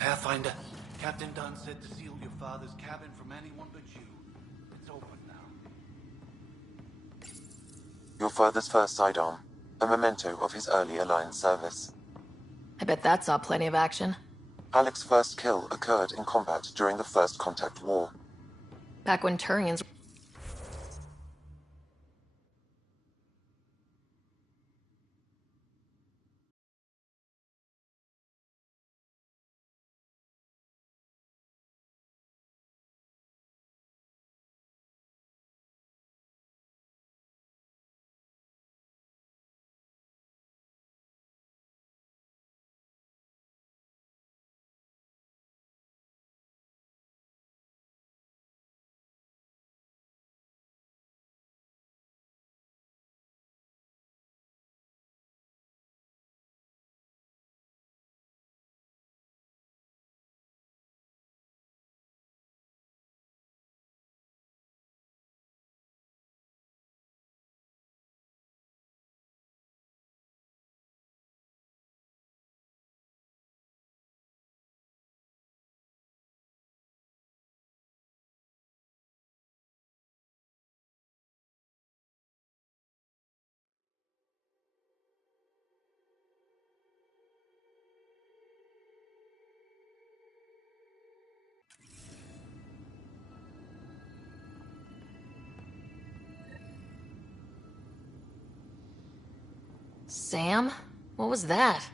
Pathfinder, Captain Dunn said to seal your father's cabin from anyone but you. It's open now. Your father's first sidearm, a memento of his early Alliance service. I bet that saw plenty of action. Alec's first kill occurred in combat during the First Contact War. Back when Turians... Sam? What was that?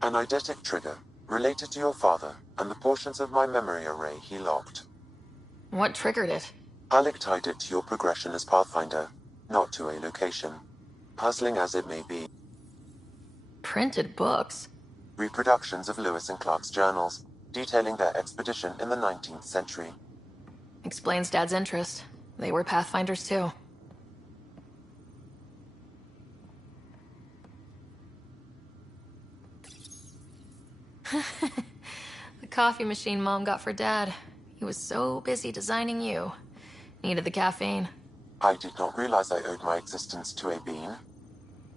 An eidetic trigger, related to your father, and the portions of my memory array he locked. What triggered it? Alec tied it to your progression as Pathfinder, not to a location. Puzzling as it may be. Printed books? Reproductions of Lewis and Clark's journals, detailing their expedition in the 19th century. Explains Dad's interest. They were Pathfinders too. The coffee machine Mom got for Dad. He was so busy designing you. Needed the caffeine. I did not realize I owed my existence to a bean.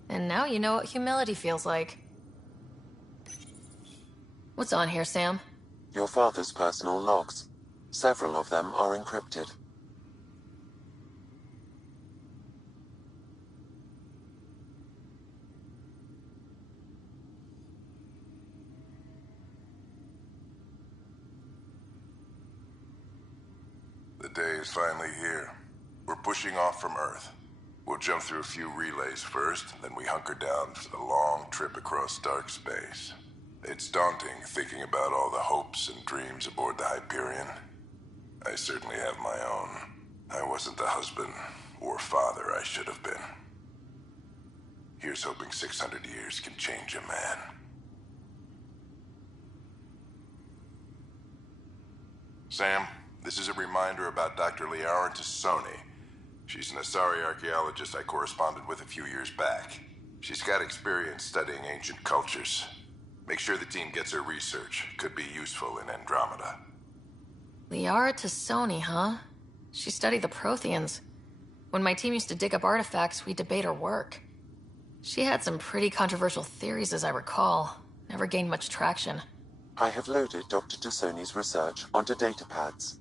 And now you know what humility feels like. What's on here, Sam? Your father's personal logs. Several of them are encrypted. The day is finally here. We're pushing off from Earth. We'll jump through a few relays first, then we hunker down for the long trip across dark space. It's daunting thinking about all the hopes and dreams aboard the Hyperion. I certainly have my own. I wasn't the husband or father I should have been. Here's hoping 600 years can change a man. Sam, this is a reminder about Dr. Liara Tassoni. She's an Asari archaeologist I corresponded with a few years back. She's got experience studying ancient cultures. Make sure the team gets her research. Could be useful in Andromeda. Liara Tassoni, huh? She studied the Protheans. When my team used to dig up artifacts, we'd debate her work. She had some pretty controversial theories, as I recall. Never gained much traction. I have loaded Dr. Tassoni's research onto datapads.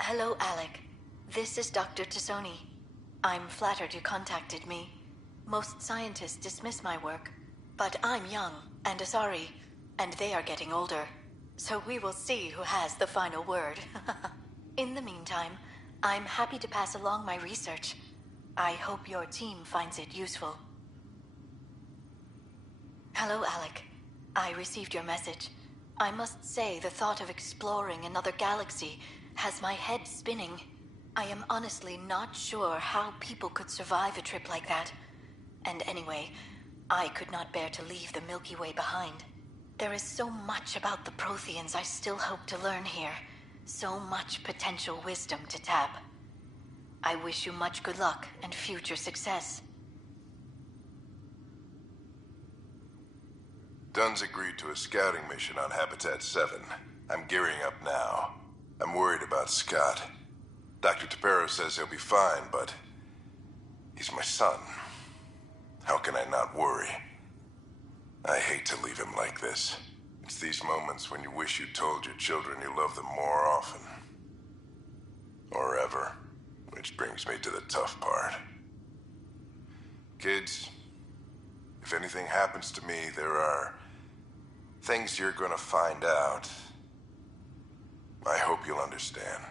Hello, Alec. This is Dr. Tassoni. I'm flattered you contacted me. Most scientists dismiss my work, but I'm young and Asari, and they are getting older. So we will see who has the final word. In the meantime, I'm happy to pass along my research. I hope your team finds it useful. Hello, Alec. I received your message. I must say the thought of exploring another galaxy has my head spinning. I am honestly not sure how people could survive a trip like that. And anyway, I could not bear to leave the Milky Way behind. There is so much about the Protheans I still hope to learn here. So much potential wisdom to tap. I wish you much good luck and future success. Dunn's agreed to a scouting mission on Habitat 7. I'm gearing up now. I'm worried about Scott. Dr. Tapero says he'll be fine, but he's my son. How can I not worry? I hate to leave him like this. It's these moments when you wish you told your children you love them more often. Or ever. Which brings me to the tough part. Kids, if anything happens to me, there are things you're gonna find out. I hope you'll understand.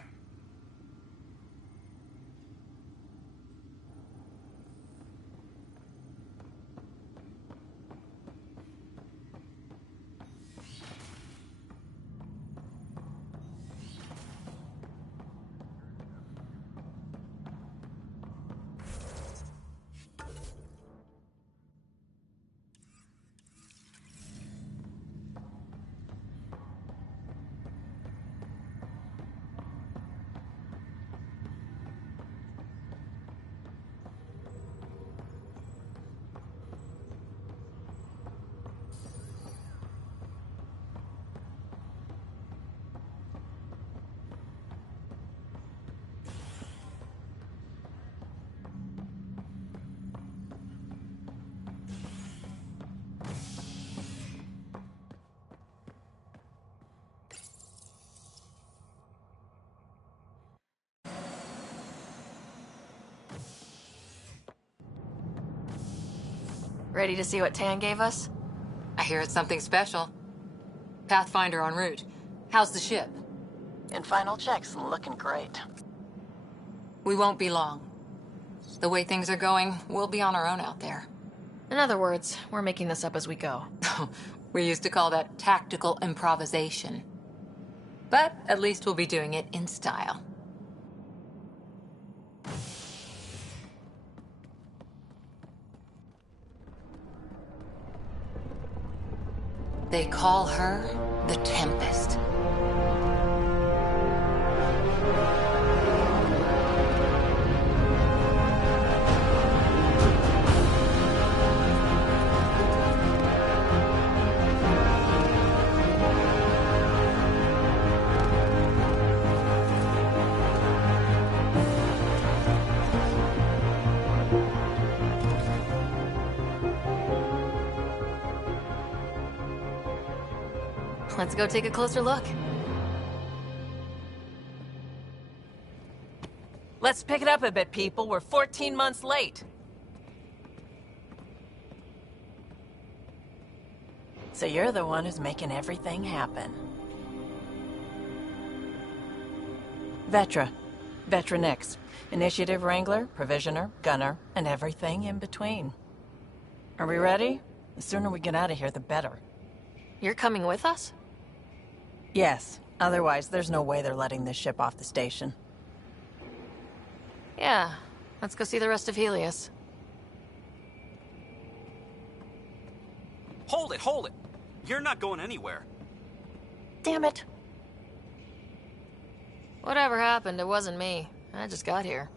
Ready to see what Tan gave us? I hear it's something special. Pathfinder en route. How's the ship? In final checks, looking great. We won't be long. The way things are going, we'll be on our own out there. In other words, we're making this up as we go. We used to call that tactical improvisation. But at least we'll be doing it in style. They call her the Tempest. Let's go take a closer look. Let's pick it up a bit, people. We're 14 months late. So you're the one who's making everything happen. Vetra. Vetra Nix. Initiative Wrangler, Provisioner, Gunner, and everything in between. Are we ready? The sooner we get out of here, the better. You're coming with us? Yes. Otherwise, there's no way they're letting this ship off the station. Yeah. Let's go see the rest of Helios. Hold it, hold it! You're not going anywhere. Damn it. Whatever happened, it wasn't me. I just got here.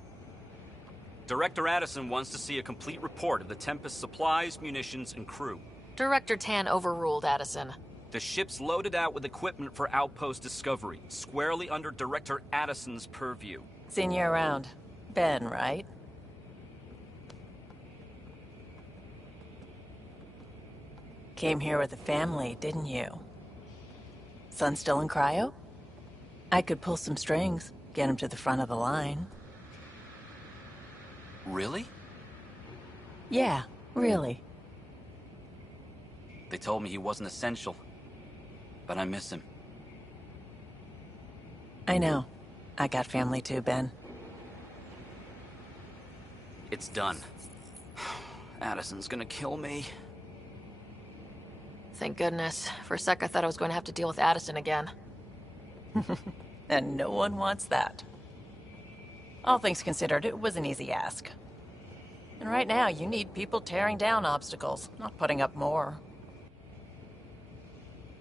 Director Addison wants to see a complete report of the Tempest's supplies, munitions, and crew. Director Tan overruled Addison. The ship's loaded out with equipment for Outpost Discovery, squarely under Director Addison's purview. Seen you around. Ben, right? Came here with a family, didn't you? Son still in cryo? I could pull some strings, get him to the front of the line. Really? Yeah, really. They told me he wasn't essential, but I miss him. I know. I got family too, Ben. It's done. Addison's gonna kill me. Thank goodness. For a sec, I thought I was going to have to deal with Addison again. And no one wants that. All things considered, it was an easy ask. And right now, you need people tearing down obstacles, not putting up more.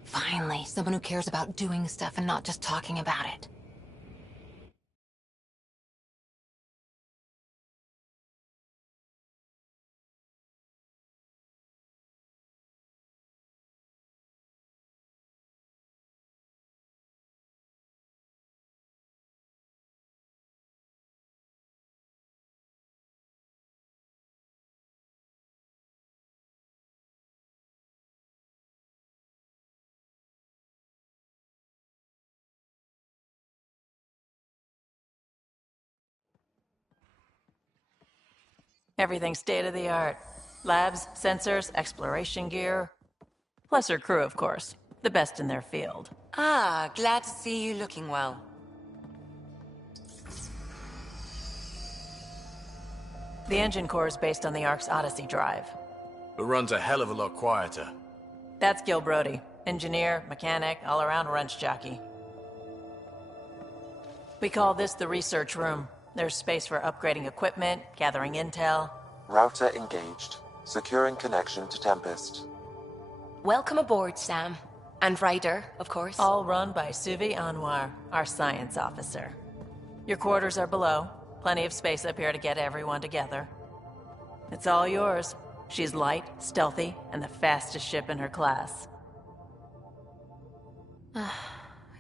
Finally, someone who cares about doing stuff and not just talking about it. Everything's state-of-the-art. Labs, sensors, exploration gear. Plus her crew, of course. The best in their field. Ah, glad to see you looking well. The engine core is based on the Ark's Odyssey drive. It runs a hell of a lot quieter. That's Gil Brody. Engineer, mechanic, all-around wrench jockey. We call this the research room. There's space for upgrading equipment, gathering intel. Router engaged. Securing connection to Tempest. Welcome aboard, Sam. And Ryder, of course. All run by Suvi Anwar, our science officer. Your quarters are below. Plenty of space up here to get everyone together. It's all yours. She's light, stealthy, and the fastest ship in her class.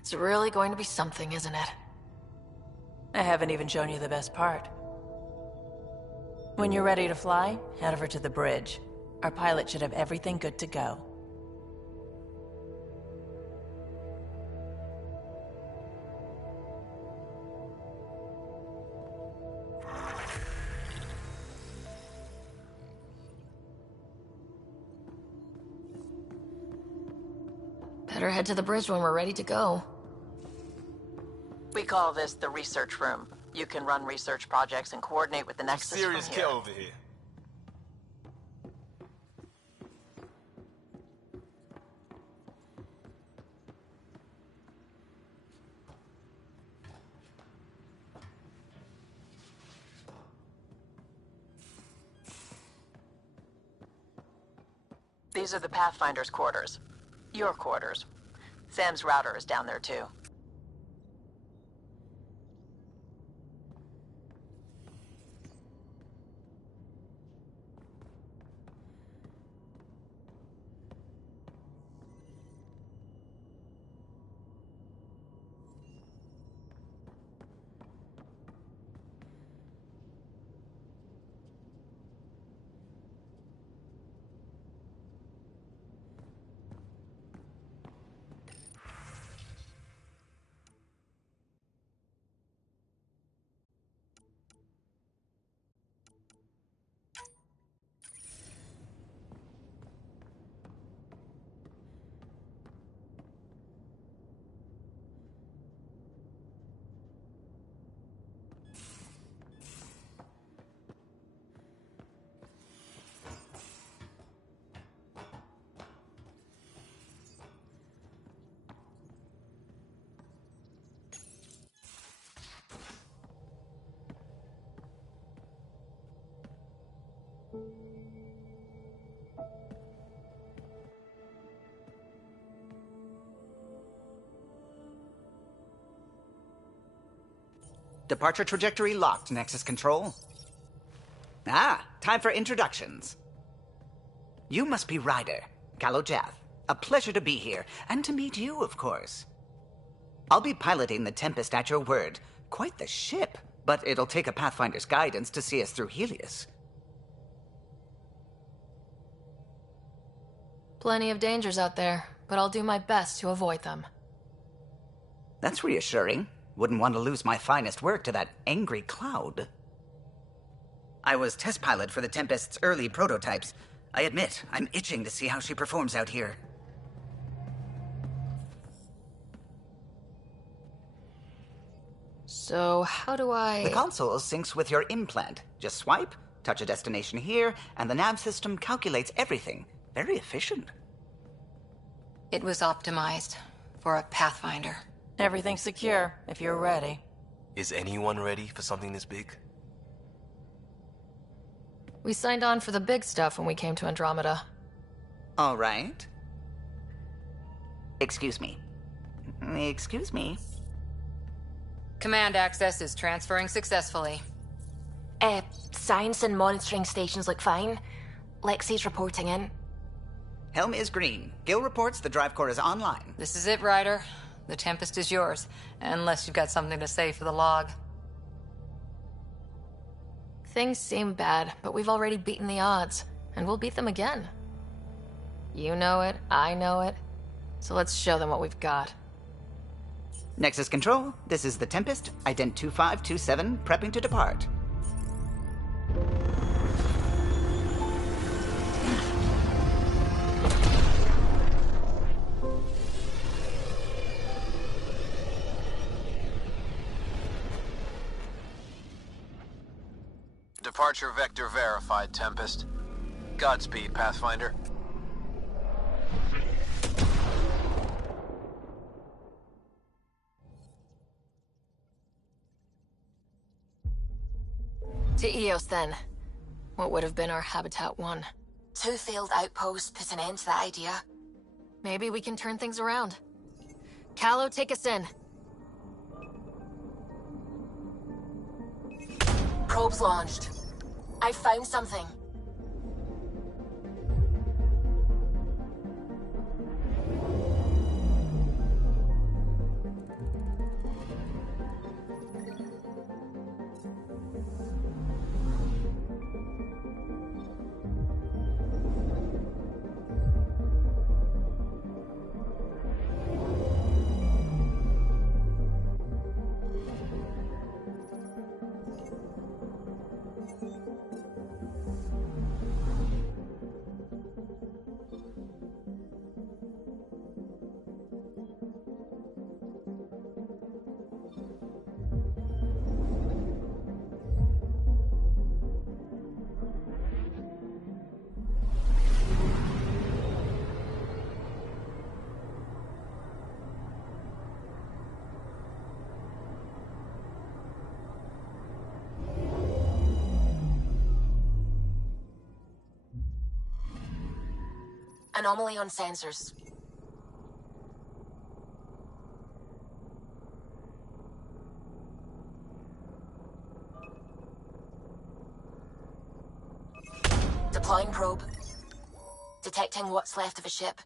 It's really going to be something, isn't it? I haven't even shown you the best part. When you're ready to fly, head over to the bridge. Our pilot should have everything good to go. Better head to the bridge when we're ready to go. We call this the research room. You can run research projects and coordinate with the Nexus from Serious here. kill over here. These are the Pathfinder's quarters. Your quarters. Sam's router is down there too. Departure trajectory locked, Nexus Control. Ah, time for introductions. You must be Ryder, Calo Jath. A pleasure to be here, and to meet you, of course. I'll be piloting the Tempest at your word. Quite the ship, but it'll take a Pathfinder's guidance to see us through Helios. Plenty of dangers out there, but I'll do my best to avoid them. That's reassuring. Wouldn't want to lose my finest work to that angry cloud. I was test pilot for the Tempest's early prototypes. I admit, I'm itching to see how she performs out here. So, how do I... The console syncs with your implant. Just swipe, touch a destination here, and the nav system calculates everything. Very efficient. It was optimized for a Pathfinder. Everything's secure, if you're ready. Is anyone ready for something this big? We signed on for the big stuff when we came to Andromeda. All right. Excuse me. Excuse me. Command access is transferring successfully. Science and monitoring stations look fine. Lexi's reporting in. Helm is green. Gil reports the drive core is online. This is it, Ryder. The Tempest is yours, unless you've got something to say for the log. Things seem bad, but we've already beaten the odds, and we'll beat them again. You know it, I know it, so let's show them what we've got. Nexus Control, this is the Tempest, ident 2527, prepping to depart. Departure vector verified, Tempest. Godspeed, Pathfinder. To Eos, then. What would have been our Habitat 1? 2 failed outposts put an end to that idea. Maybe we can turn things around. Callow, take us in. Probes launched. I found something. Anomaly on sensors. Deploying probe. Detecting what's left of a ship.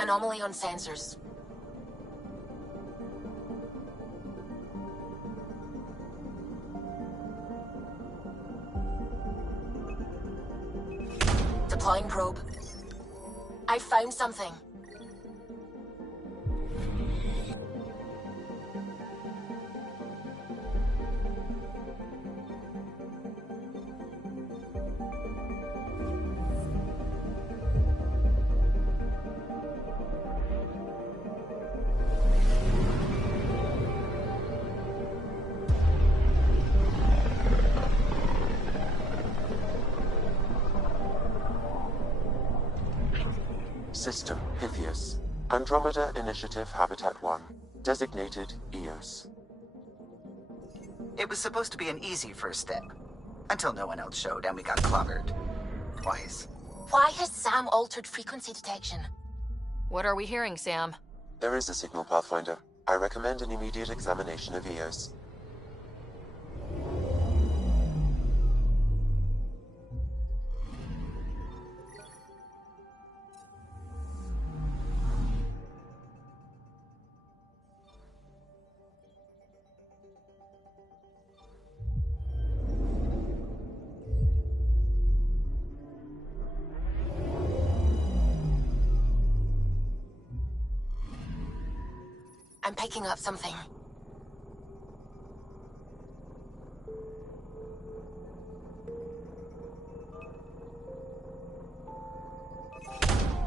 Anomaly on sensors. Deploying probe. I found something. System, Pythias. Andromeda Initiative Habitat 1. Designated Eos. It was supposed to be an easy first step. Until no one else showed and we got clobbered. Twice. Why has Sam altered frequency detection? What are we hearing, Sam? There is a signal, Pathfinder. I recommend an immediate examination of Eos. I'm picking up something.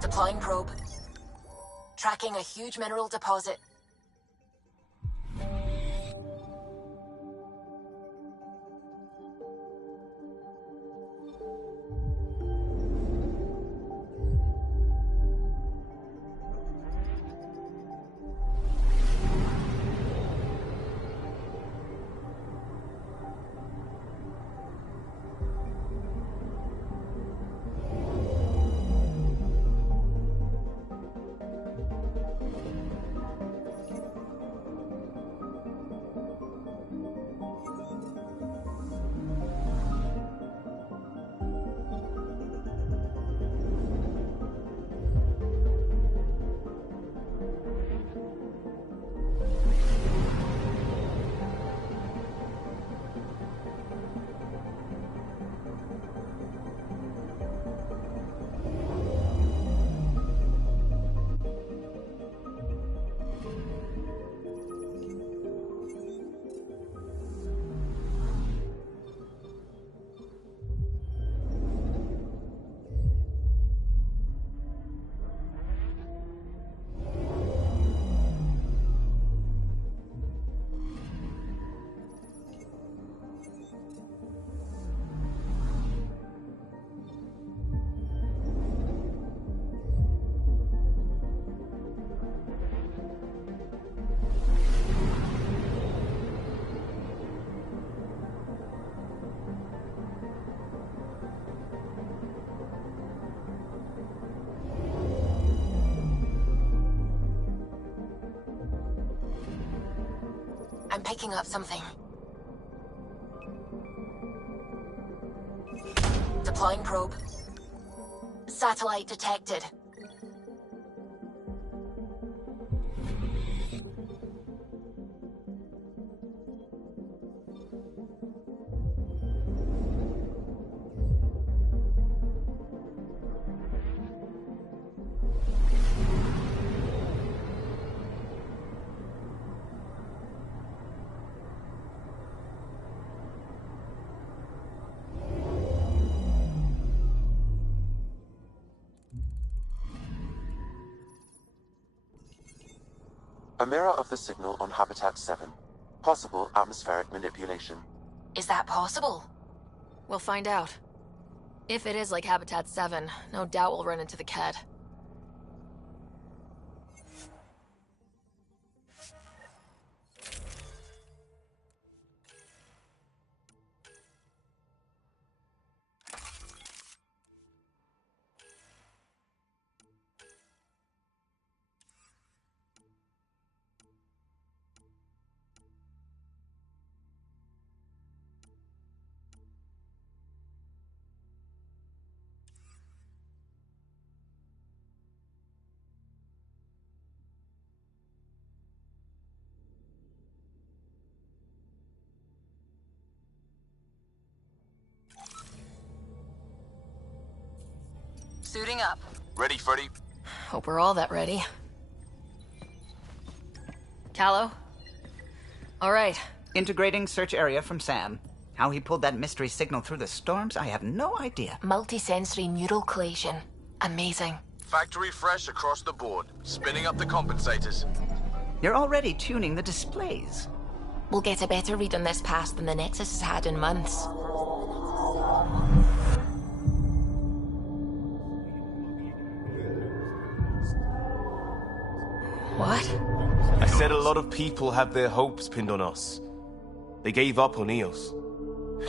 Deploying probe. Tracking a huge mineral deposit. picking up something. Deploying probe. Satellite detected. A mirror of the signal on Habitat 7. Possible atmospheric manipulation. Is that possible? We'll find out. If it is like Habitat 7, no doubt we'll run into the Ked. Suiting up. Ready, Freddy? Hope we're all that ready. Callow? All right. Integrating search area from Sam. How he pulled that mystery signal through the storms, I have no idea. Multisensory neural collation. Amazing. Factory fresh across the board. Spinning up the compensators. You're already tuning the displays. We'll get a better read on this pass than the Nexus has had in months. What? I said a lot of people have their hopes pinned on us. They gave up on Eos.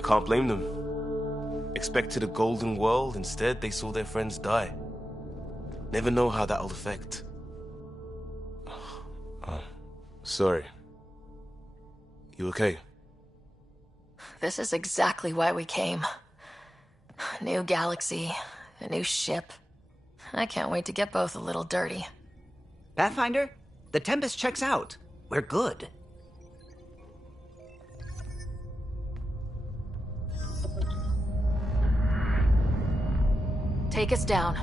Can't blame them. Expected a golden world, instead they saw their friends die. Never know how that'll affect. Sorry. You okay? This is exactly why we came. New galaxy, a new ship. I can't wait to get both a little dirty. Pathfinder, the Tempest checks out. We're good. Take us down.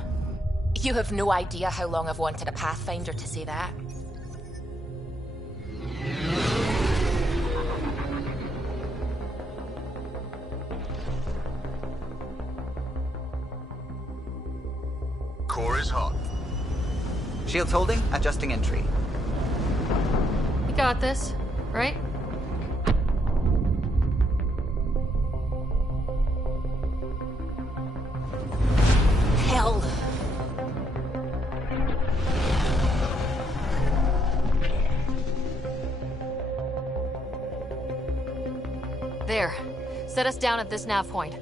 You have no idea how long I've wanted a Pathfinder to say that. Core is hot. Shields holding, adjusting entry. You got this, right? Hell. There. Set us down at this nav point.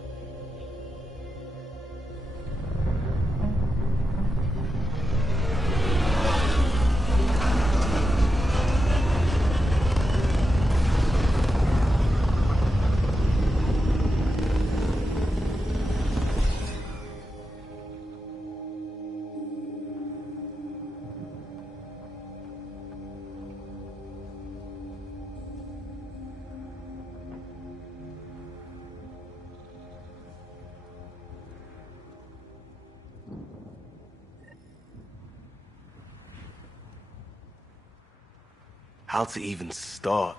How to even start?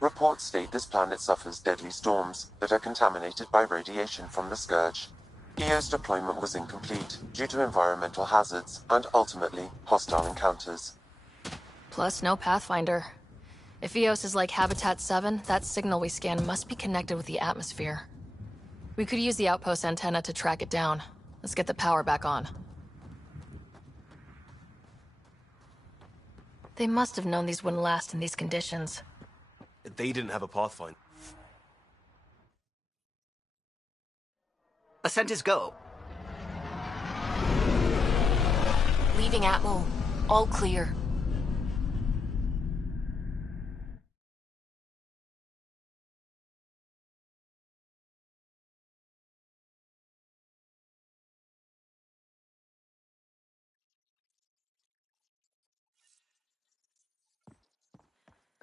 Reports state this planet suffers deadly storms that are contaminated by radiation from the Scourge. EO's deployment was incomplete due to environmental hazards and ultimately hostile encounters. Plus, no Pathfinder. If Eos is like Habitat 7, that signal we scan must be connected with the atmosphere. We could use the outpost antenna to track it down. Let's get the power back on. They must have known these wouldn't last in these conditions. They didn't have a Pathfinder. Ascent is go. Leaving Atmo. All clear.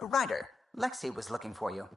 Ryder, Lexi was looking for you.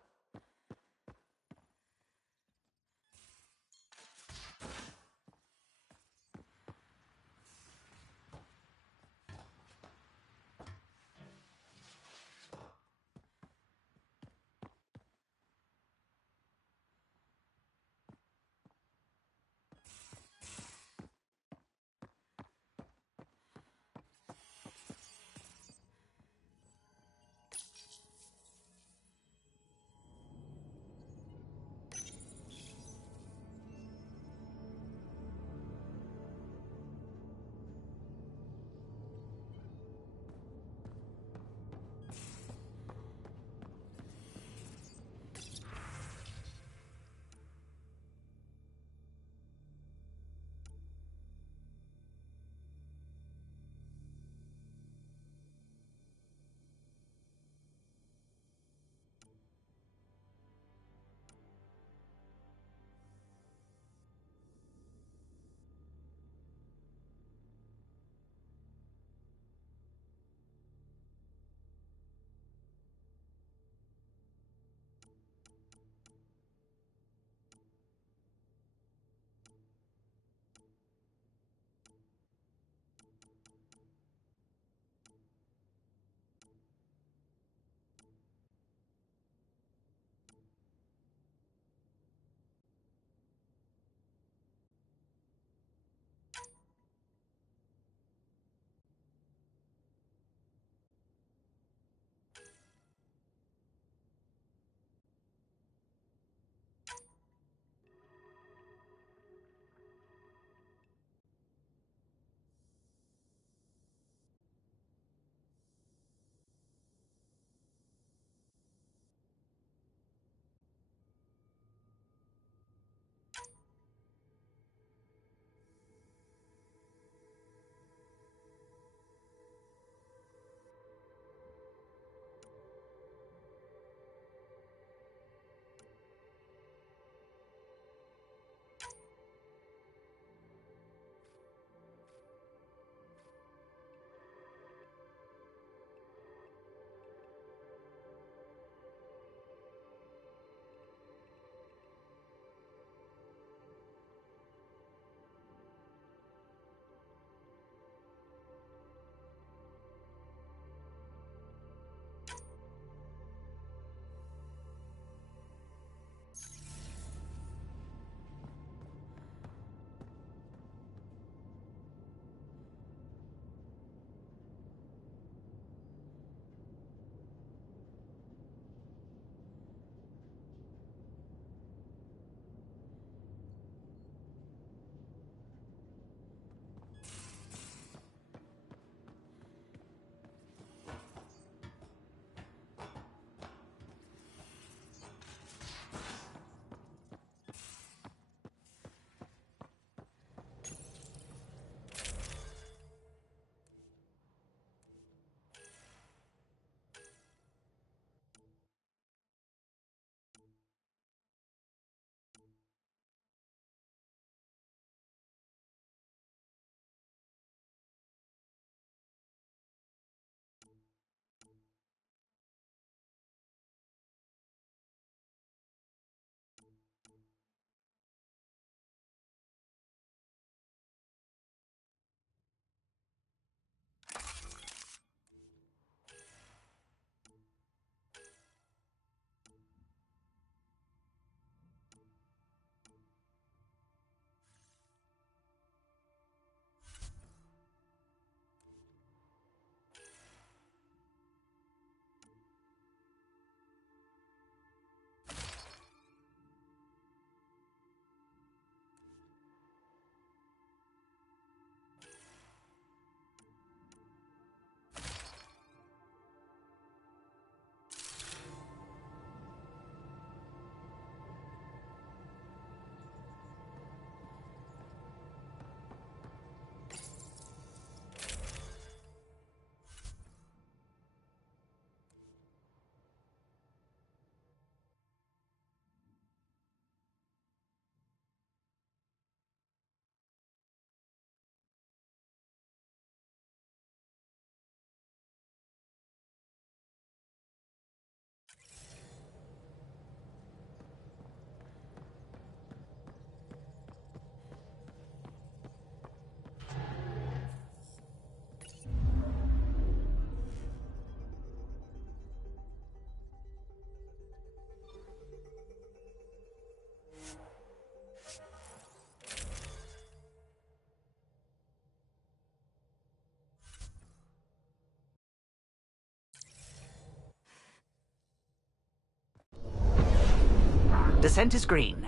Descent is green.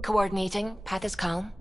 Coordinating. Path is calm.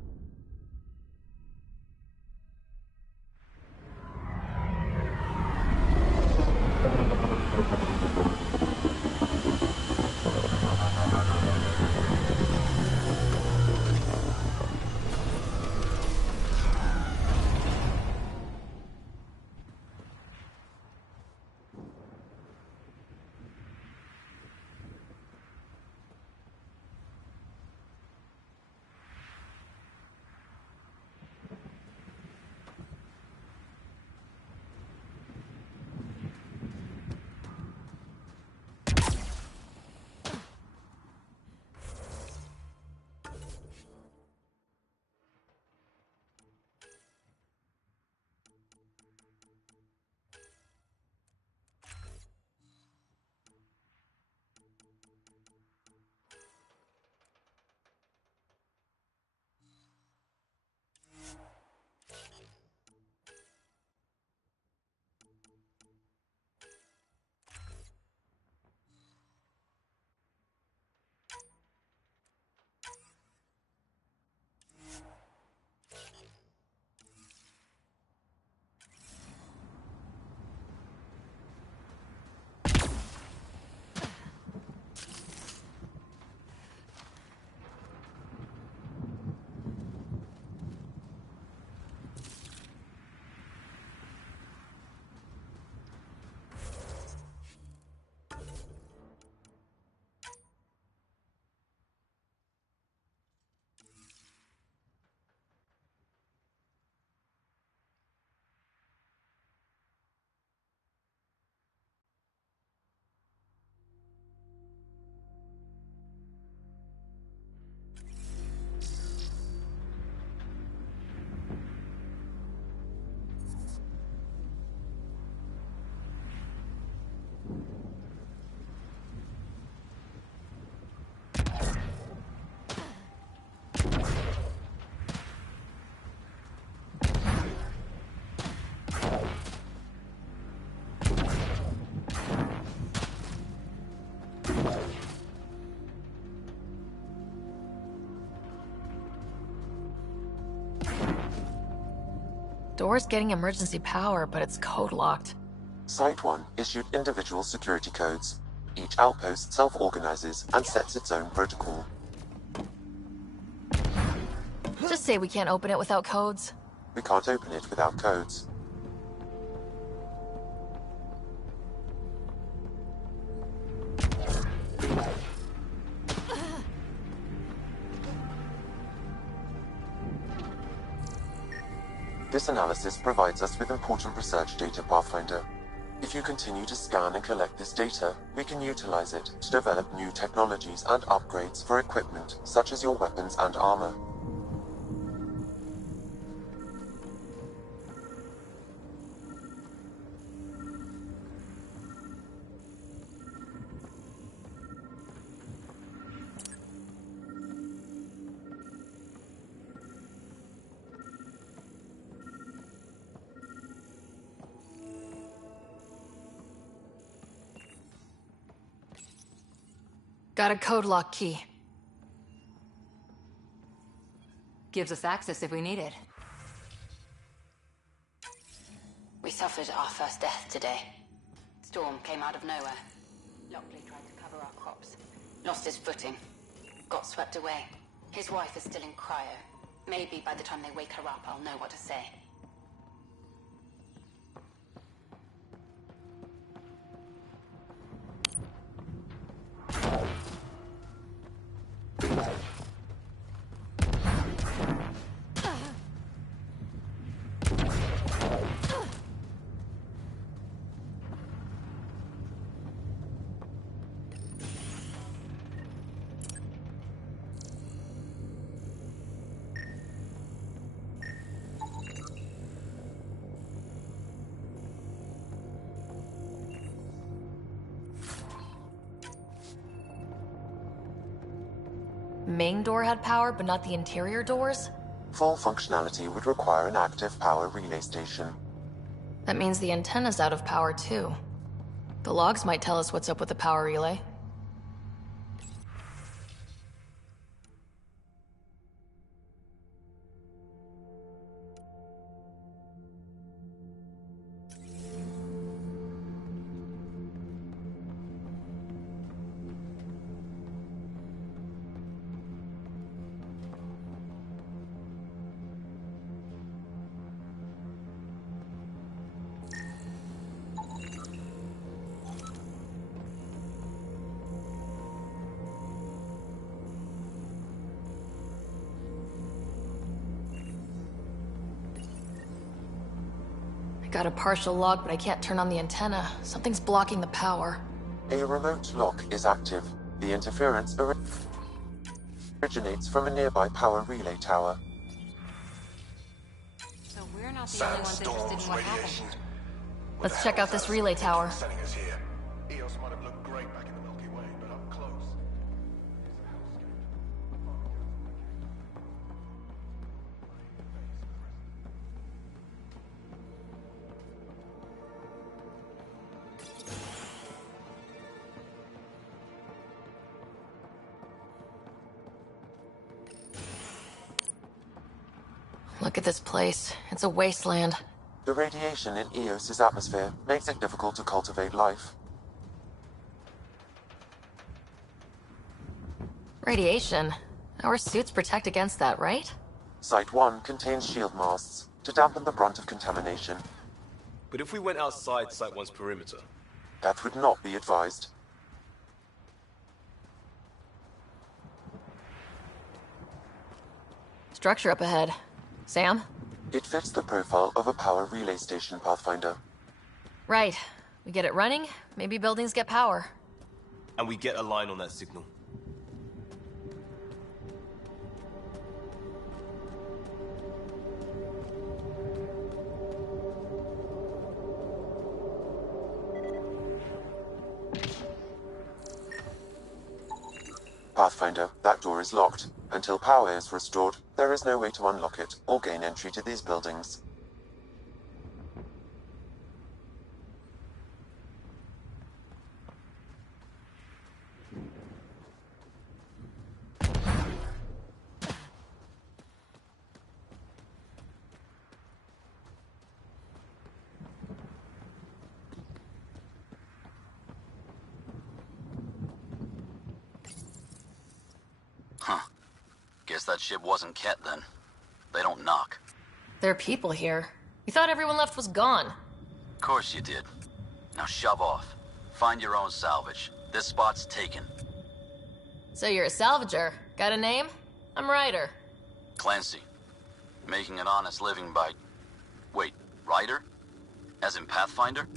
Door's getting emergency power, but it's code locked. Site 1 issued individual security codes. Each outpost self-organizes and sets its own protocol. Just say we can't open it without codes. We can't open it without codes. This analysis provides us with important research data, Pathfinder. If you continue to scan and collect this data, we can utilize it to develop new technologies and upgrades for equipment, such as your weapons and armor. Got a code lock key. Gives us access if we need it. We suffered our first death today. Storm came out of nowhere. Lockley tried to cover our crops. Lost his footing. Got swept away. His wife is still in cryo. Maybe by the time they wake her up, I'll know what to say. Main door had power, but not the interior doors? Full functionality would require an active power relay station. That means the antenna's out of power too. The logs might tell us what's up with the power relay. I got a partial log, but I can't turn on the antenna. Something's blocking the power. A remote lock is active. The interference originates from a nearby power relay tower. So we're not the only ones interested in what happened here. Let's check out this relay tower. Sending us here. Eos might have looked great back in the Milky Way, but up close. Look at this place. It's a wasteland. The radiation in Eos's atmosphere makes it difficult to cultivate life. Radiation? Our suits protect against that, right? Site 1 contains shield masts to dampen the brunt of contamination. But if we went outside Site 1's perimeter? That would not be advised. Structure up ahead. Sam? It fits the profile of a power relay station, Pathfinder. Right. We get it running, maybe buildings get power. And we get a line on that signal. Pathfinder, that door is locked. Until power is restored, there is no way to unlock it or gain entry to these buildings. Huh. Guess that ship wasn't Ket then. They don't knock. There are people here. We thought everyone left was gone. Of course you did. Now shove off. Find your own salvage. This spot's taken. So you're a salvager. Got a name? I'm Ryder. Clancy. Making an honest living by... Wait, Ryder? As in Pathfinder?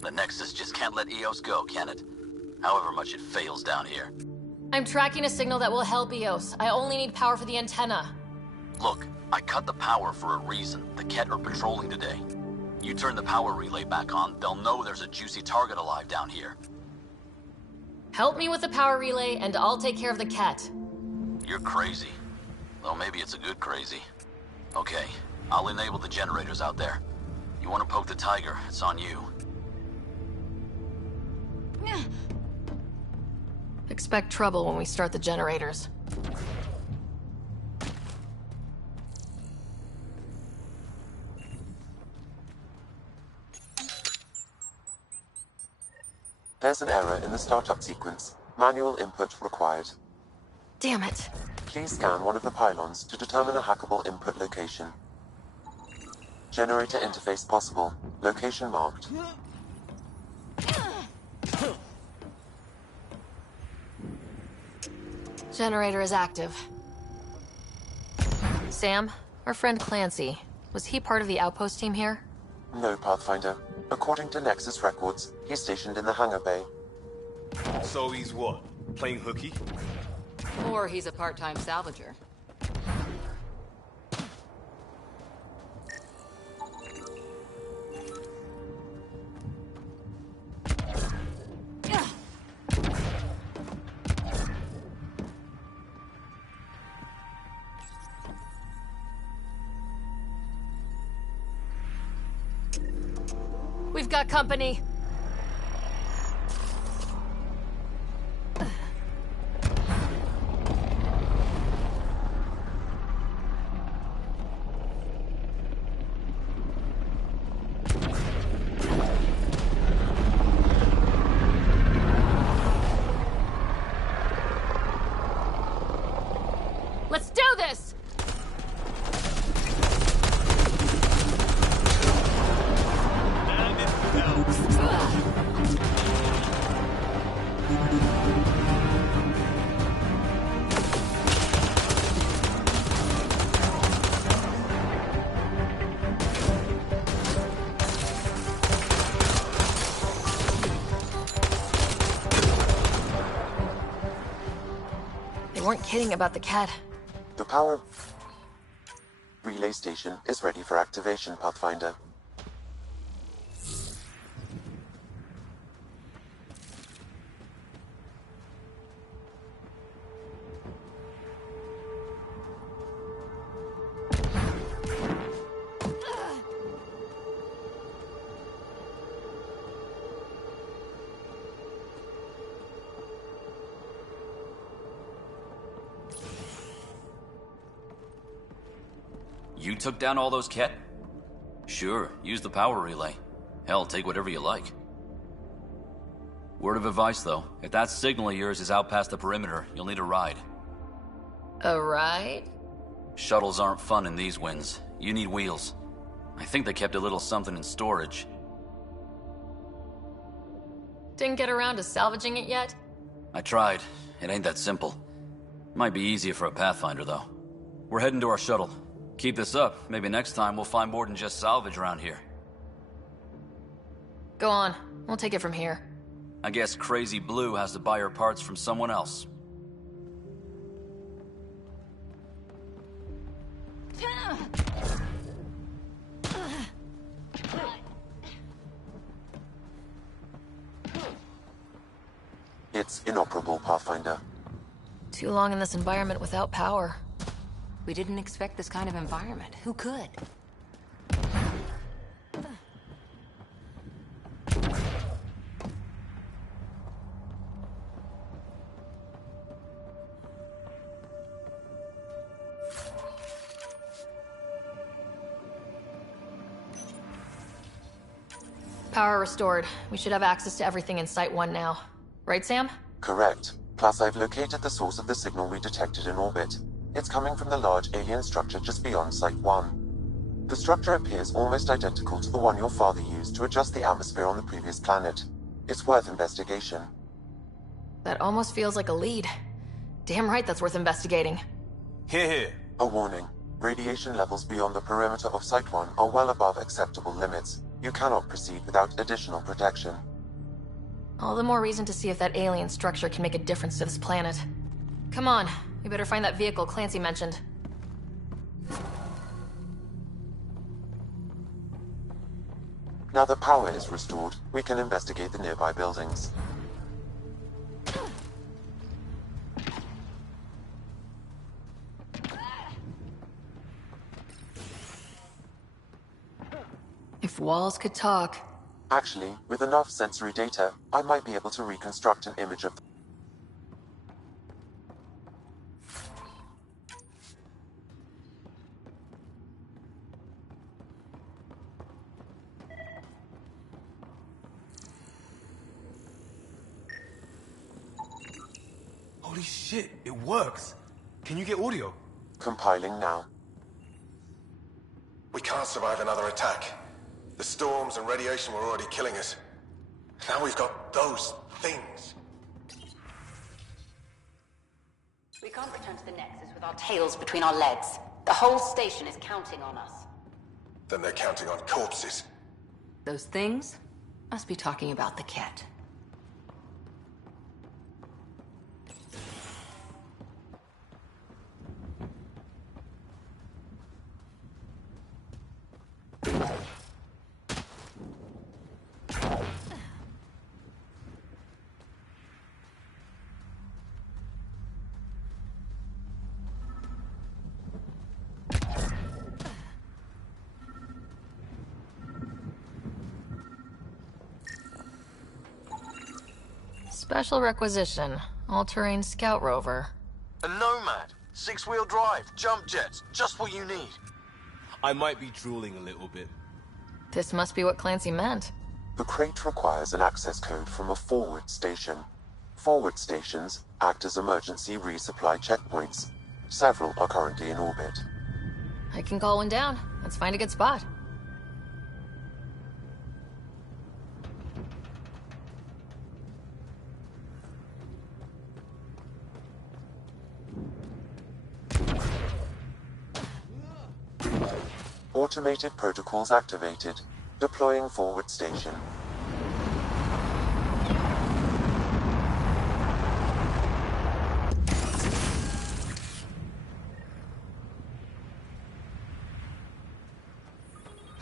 The Nexus just can't let Eos go, can it? However much it fails down here. I'm tracking a signal that will help Eos. I only need power for the antenna. Look, I cut the power for a reason. The Ket are patrolling today. You turn the power relay back on, they'll know there's a juicy target alive down here. Help me with the power relay, and I'll take care of the Ket. You're crazy. Well, maybe it's a good crazy. Okay, I'll enable the generators out there. You want to poke the tiger, it's on you. Expect trouble when we start the generators. There's an error in the startup sequence. Manual input required. Damn it. Please scan one of the pylons to determine a hackable input location. Generator interface possible. Location marked. Generator is active. Sam, our friend Clancy, was he part of the outpost team here? No, Pathfinder. According to Nexus records, he's stationed in the hangar bay. So he's what? Playing hooky? Or he's a part-time salvager. We've got company. weren't kidding about the cat. The power relay station is ready for activation, Pathfinder. You took down all those Ket? Sure, use the power relay. Hell, take whatever you like. Word of advice, though. If that signal of yours is out past the perimeter, you'll need a ride. A ride? Shuttles aren't fun in these winds. You need wheels. I think they kept a little something in storage. Didn't get around to salvaging it yet? I tried. It ain't that simple. Might be easier for a Pathfinder, though. We're heading to our shuttle. Keep this up. Maybe next time we'll find more than just salvage around here. Go on. We'll take it from here. I guess Crazy Blue has to buy her parts from someone else. It's inoperable, Pathfinder. Too long in this environment without power. We didn't expect this kind of environment. Who could? Power restored. We should have access to everything in Site 1 now. Right, Sam? Correct. Plus, I've located the source of the signal we detected in orbit. It's coming from the large alien structure just beyond Site 1. The structure appears almost identical to the one your father used to adjust the atmosphere on the previous planet. It's worth investigation. That almost feels like a lead. Damn right that's worth investigating. Hear, hear. A warning. Radiation levels beyond the perimeter of Site 1 are well above acceptable limits. You cannot proceed without additional protection. All the more reason to see if that alien structure can make a difference to this planet. Come on, we better find that vehicle Clancy mentioned. Now that power is restored, we can investigate the nearby buildings. If walls could talk. Actually, with enough sensory data, I might be able to reconstruct an image of Holy shit, it works. Can you get audio? Compiling now. We can't survive another attack. The storms and radiation were already killing us. Now we've got those things. We can't return to the Nexus with our tails between our legs. The whole station is counting on us. Then they're counting on corpses. Those things must be talking about the cat. Special requisition. All-terrain scout rover. A Nomad. 6-wheel drive. Jump jets. Just what you need. I might be drooling a little bit. This must be what Clancy meant. The crate requires an access code from a forward station. Forward stations act as emergency resupply checkpoints. Several are currently in orbit. I can call one down. Let's find a good spot. Automated protocols activated. Deploying forward station.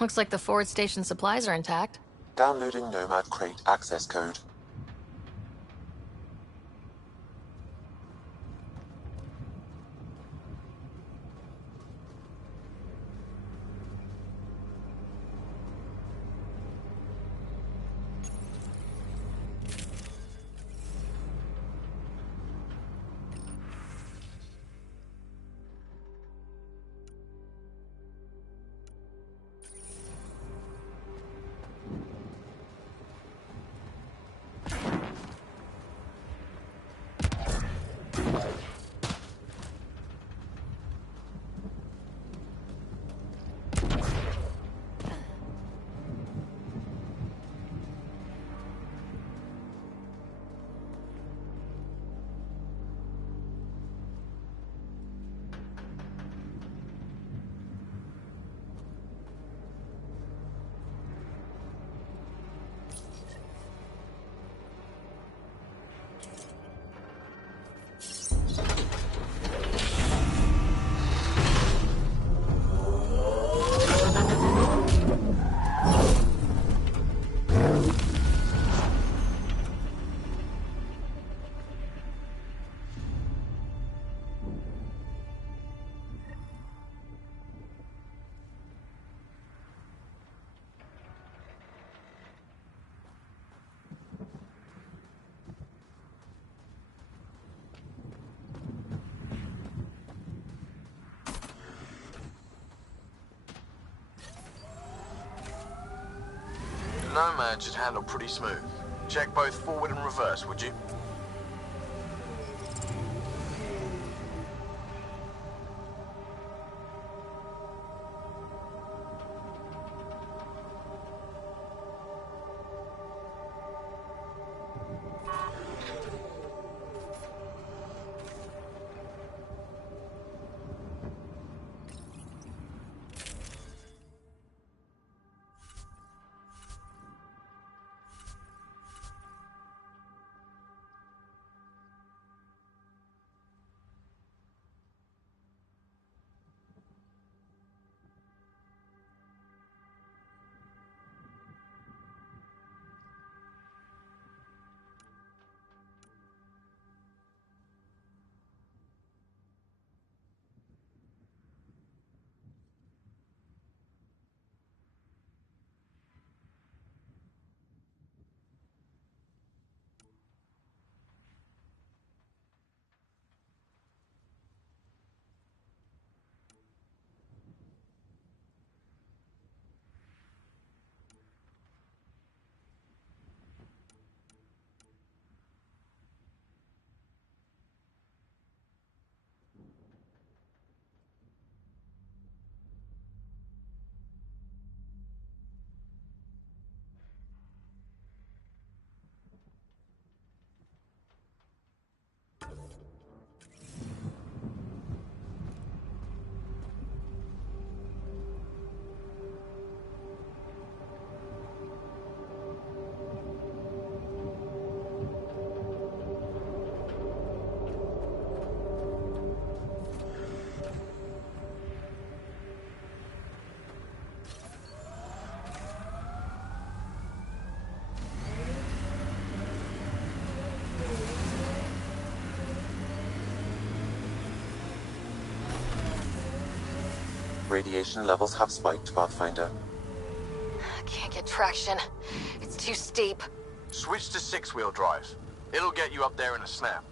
Looks like the forward station supplies are intact. Downloading Nomad Crate access code. Nomad should handle pretty smooth. Check both forward and reverse, would you? Radiation levels have spiked, Pathfinder. Can't get traction. It's too steep. Switch to six-wheel drive. It'll get you up there in a snap.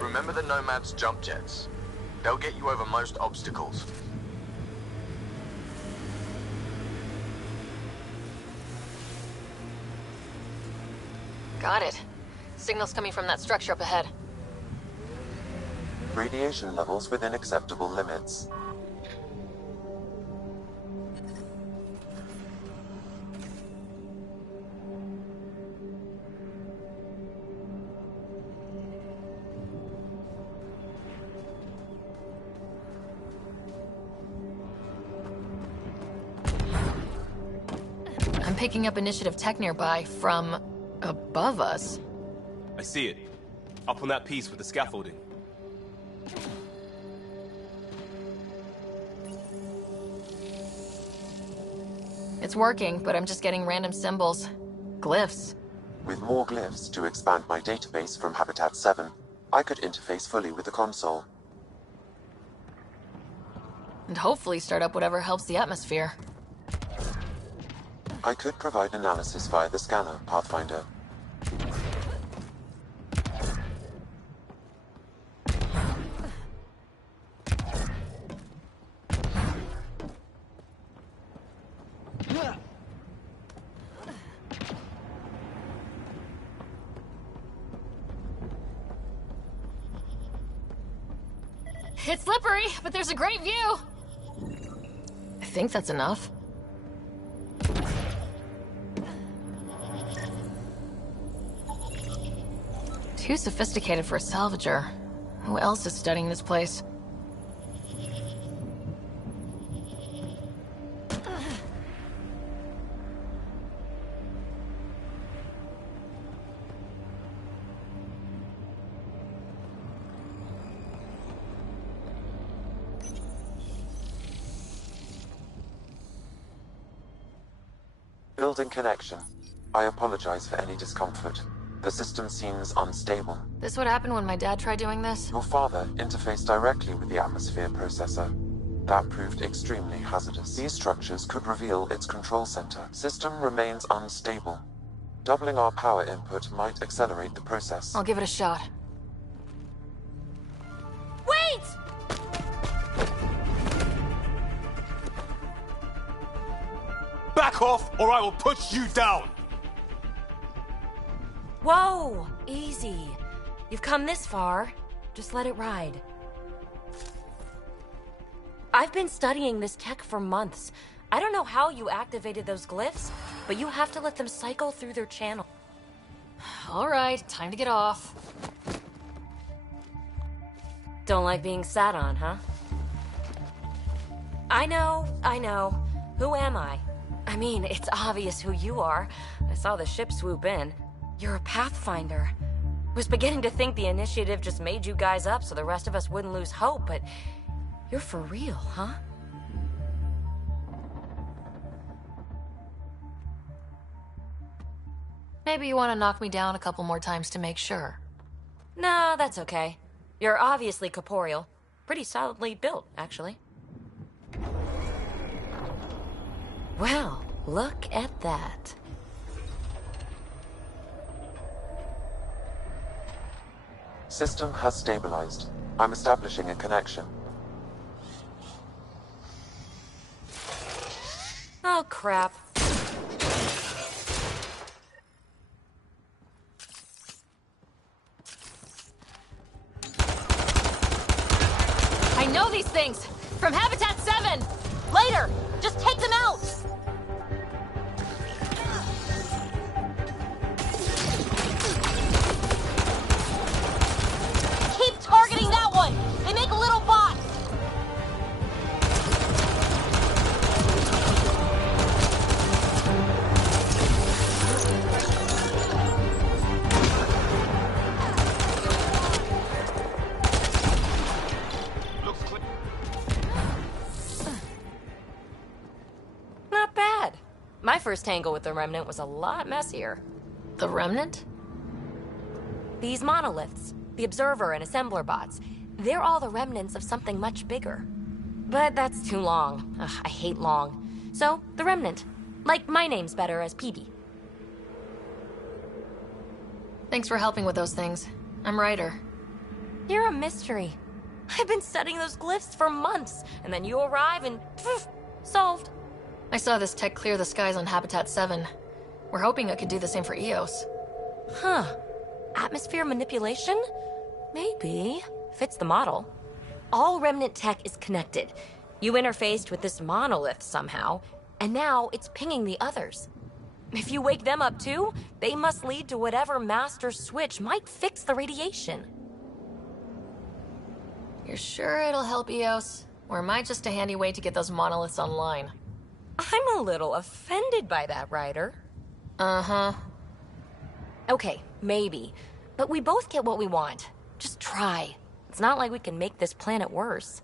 Remember the Nomad's jump jets. They'll get you over most obstacles. Got it. Signal's coming from that structure up ahead. Radiation levels within acceptable limits. I'm picking up initiative tech nearby from above us. I see it. Up on that piece with the scaffolding. It's working, but I'm just getting random symbols. Glyphs. With more glyphs to expand my database from Habitat 7, I could interface fully with the console. And hopefully start up whatever helps the atmosphere. I could provide analysis via the scanner, Pathfinder. It's slippery, but there's a great view. I think that's enough. Too sophisticated for a salvager. Who else is studying this place? Building connection. I apologize for any discomfort. The system seems unstable. This would happen when my dad tried doing this? Your father interfaced directly with the atmosphere processor. That proved extremely hazardous. These structures could reveal its control center. System remains unstable. Doubling our power input might accelerate the process. I'll give it a shot. Wait! Back off, or I will push you down! Whoa! Easy. You've come this far. Just let it ride. I've been studying this tech for months. I don't know how you activated those glyphs, but you have to let them cycle through their channel. All right, time to get off. Don't like being sat on, huh? I know. Who am I? I mean, it's obvious who you are. I saw the ship swoop in. You're a Pathfinder. Was beginning to think the initiative just made you guys up so the rest of us wouldn't lose hope, but you're for real, huh? Maybe you want to knock me down a couple more times to make sure. No, that's okay. You're obviously corporeal. Pretty solidly built, actually. Well, look at that. System has stabilized. I'm establishing a connection. Oh, crap. I know these things! From Habitat 7! Later! Just take them out! Keep targeting that one! They make a little bot! Not bad. My first tangle with the Remnant was a lot messier. The Remnant? These monoliths, the Observer and Assembler bots, they're all the remnants of something much bigger. But that's too long. Ugh, I hate long. So, the Remnant. Like, my name's better as PB. Thanks for helping with those things. I'm Ryder. You're a mystery. I've been studying those glyphs for months, and then you arrive and poof, solved. I saw this tech clear the skies on Habitat 7. We're hoping it could do the same for Eos. Huh. Atmosphere manipulation? Maybe. Fits the model. All Remnant tech is connected. You interfaced with this monolith somehow, and now it's pinging the others. If you wake them up too, they must lead to whatever master switch might fix the radiation. You're sure it'll help Eos? Or am I just a handy way to get those monoliths online? I'm a little offended by that, Ryder. Uh-huh. Okay, maybe. But we both get what we want. Just try. It's not like we can make this planet worse.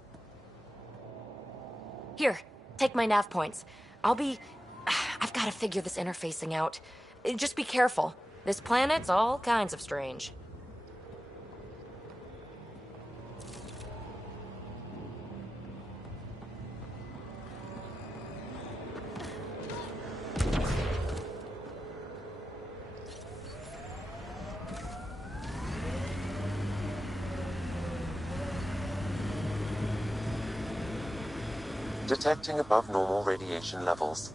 Here, take my nav points. I'll be I've got to figure this interfacing out. Just be careful. This planet's all kinds of strange. Detecting above normal radiation levels.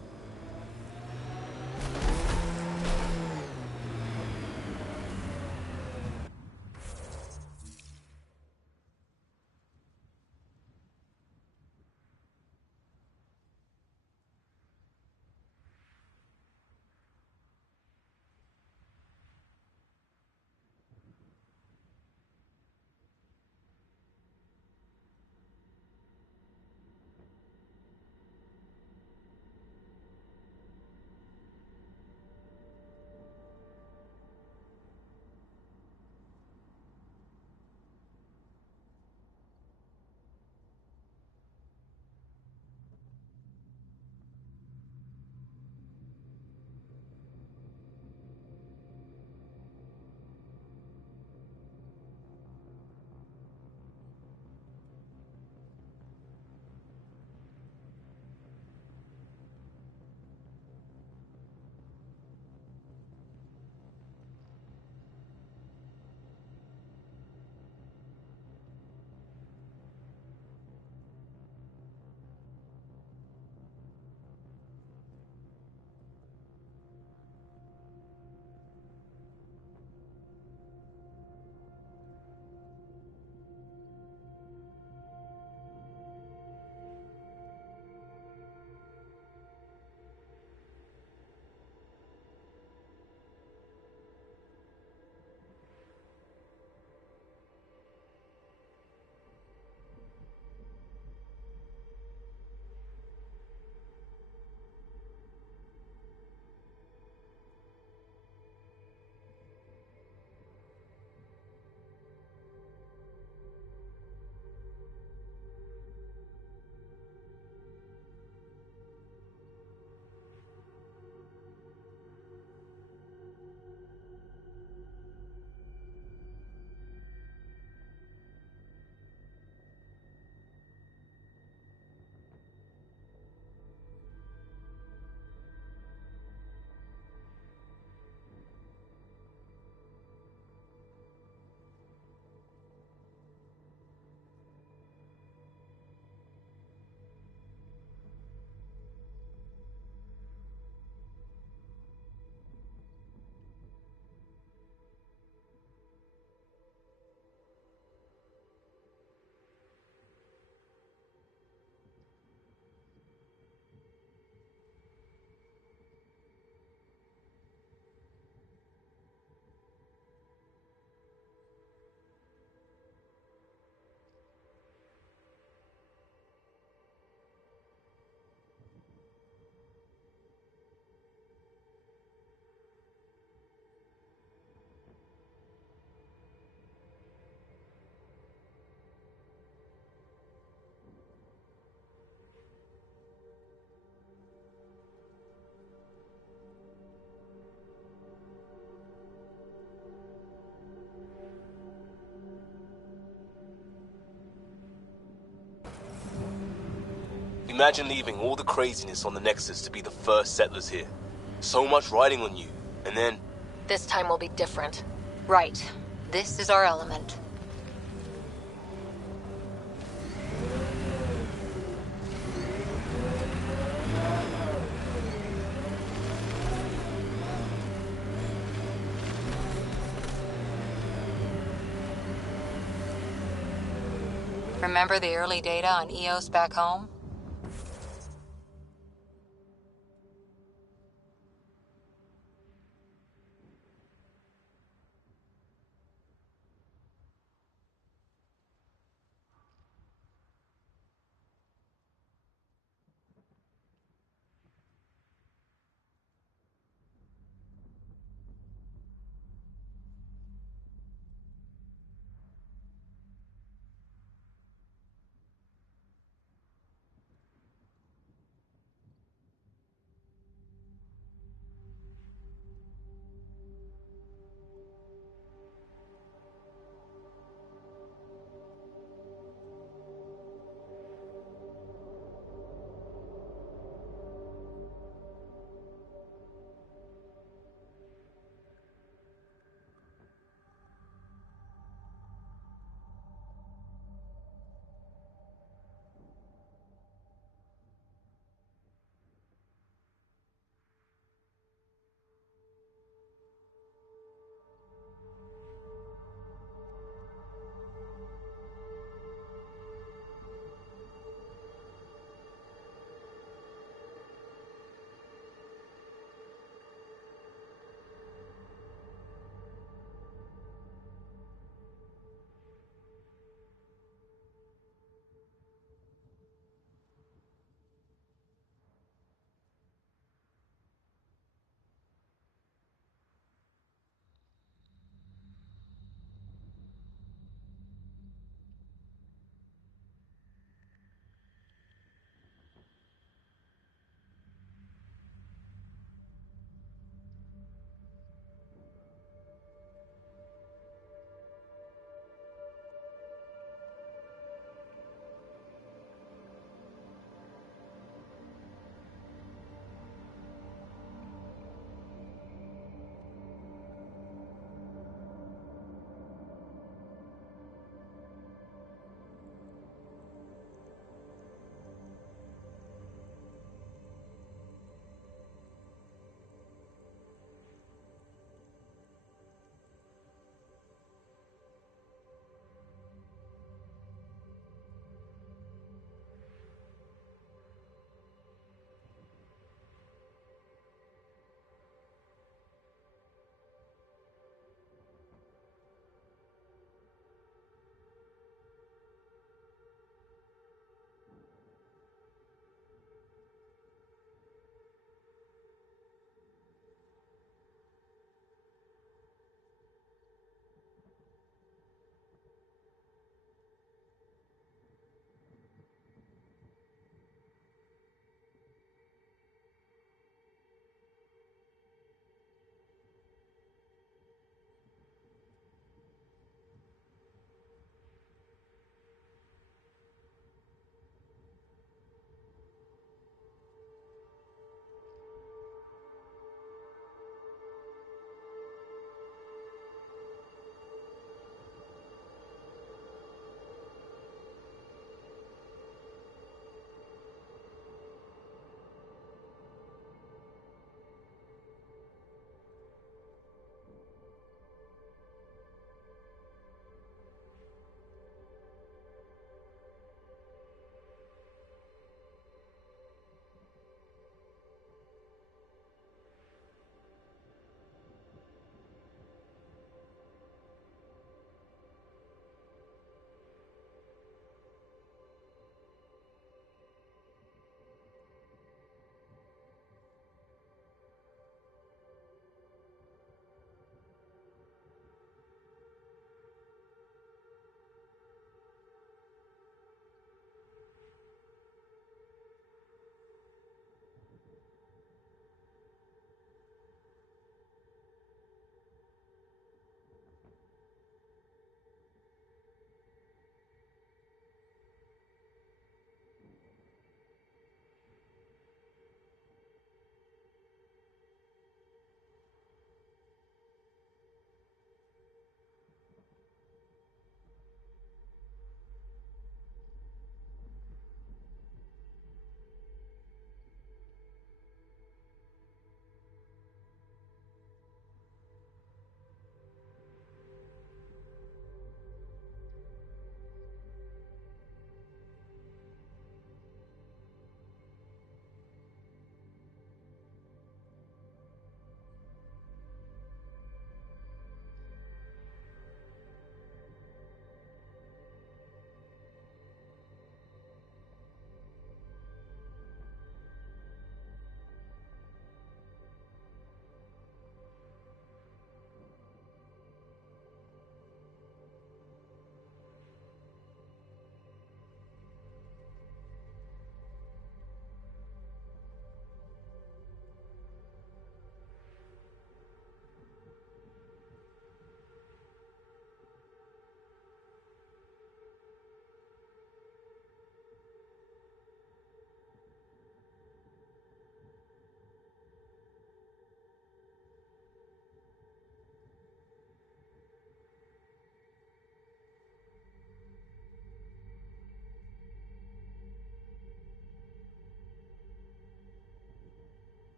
Imagine leaving all the craziness on the Nexus to be the first settlers here. So much riding on you, and then... This time will be different. Right. This is our element. Remember the early data on EOS back home?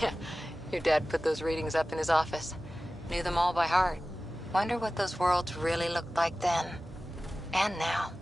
Yeah, your dad put those readings up in his office. Knew them all by heart. Wonder what those worlds really looked like then. And now.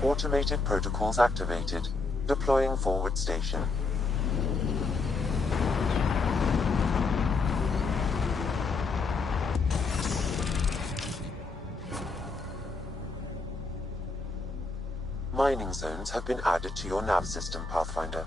Automated protocols activated. Deploying forward station. Mining zones have been added to your nav system, Pathfinder.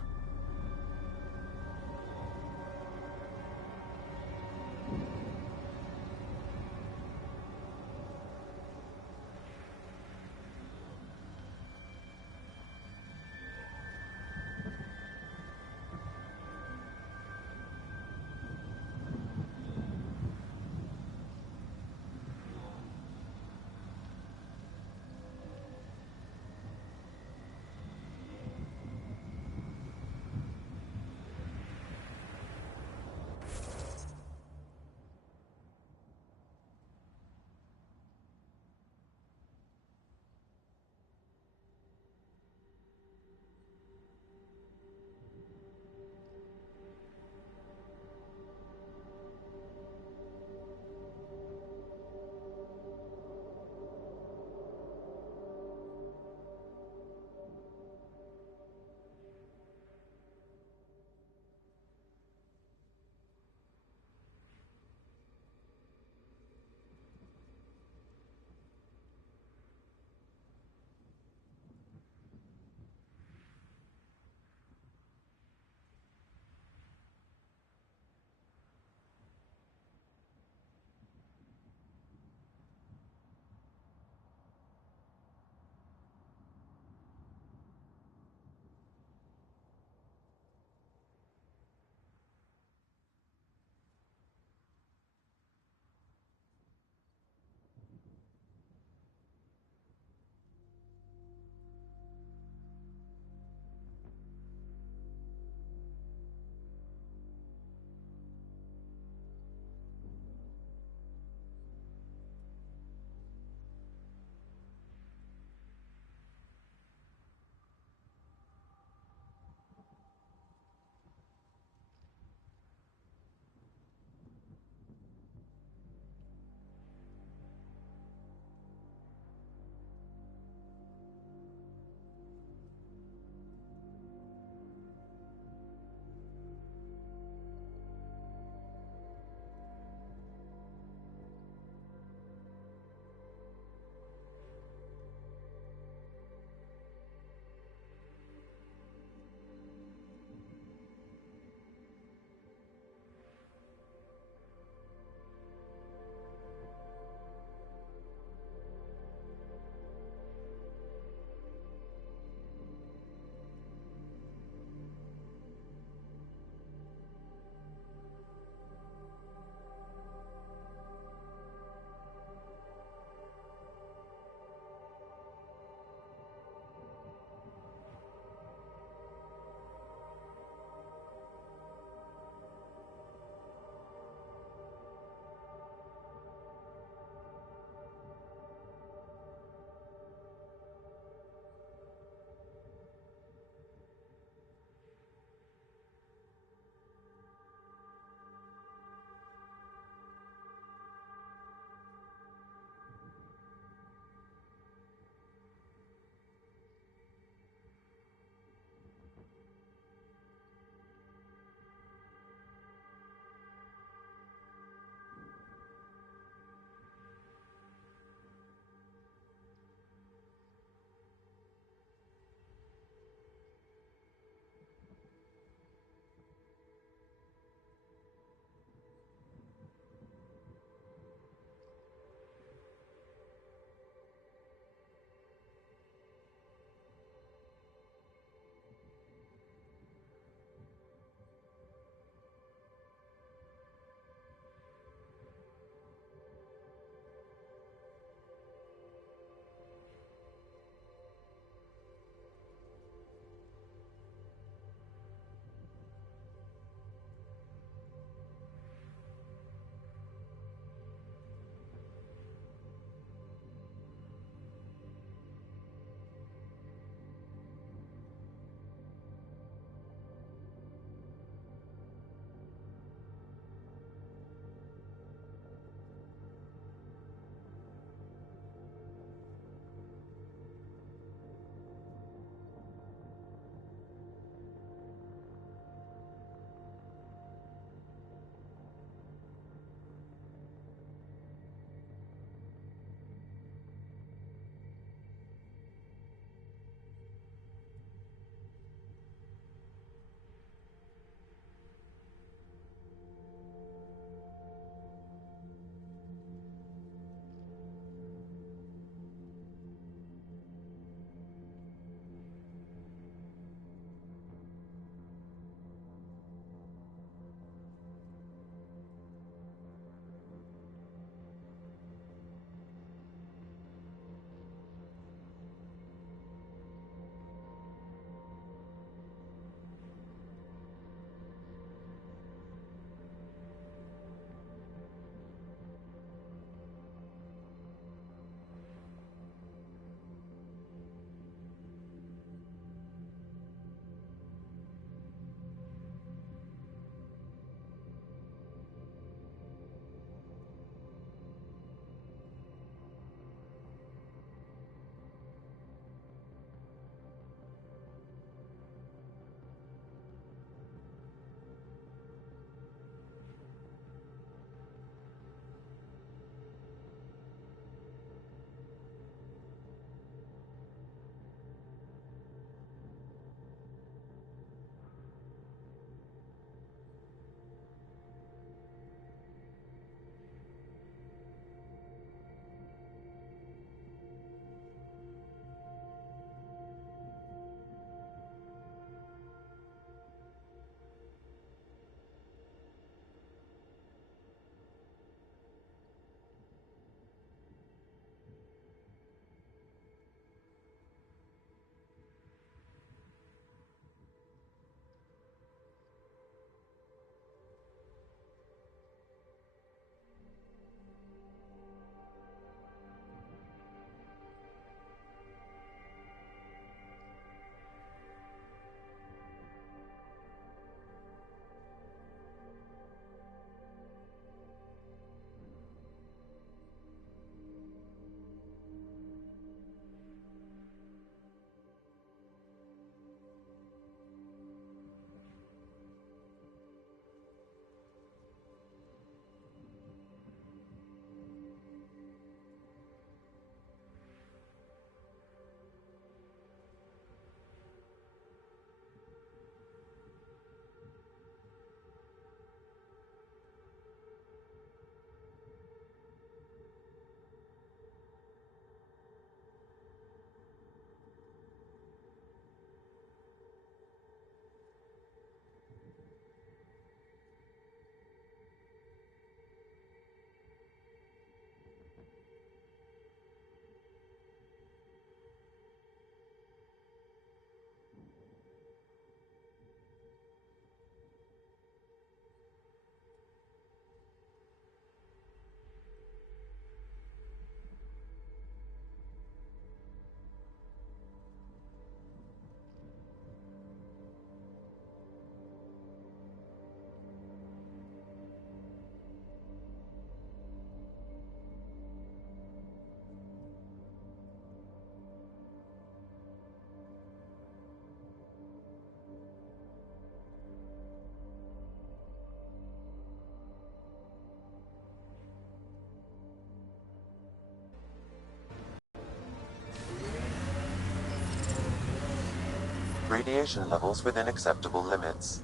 Radiation levels within acceptable limits.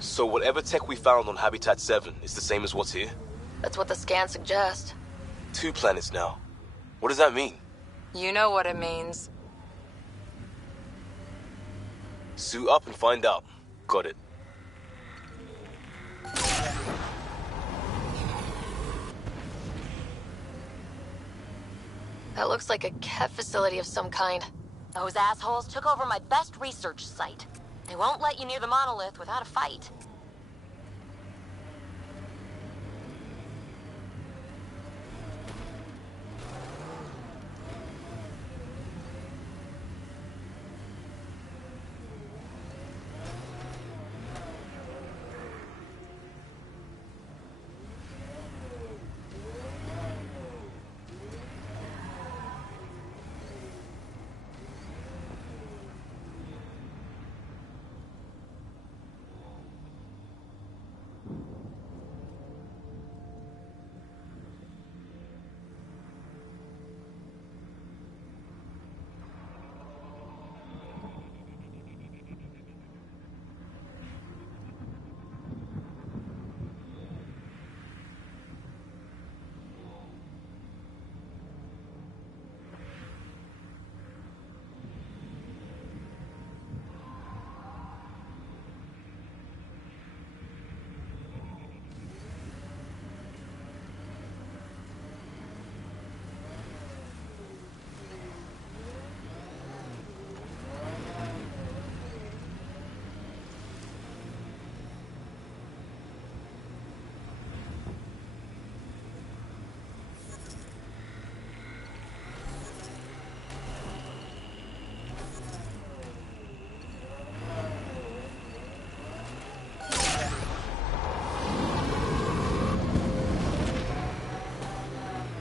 So whatever tech we found on Habitat 7 is the same as what's here? That's what the scans suggest. 2 planets now. What does that mean? You know what it means. Suit up and find out. Got it. That looks like a Ket facility of some kind. Those assholes took over my best research site. They won't let you near the monolith without a fight.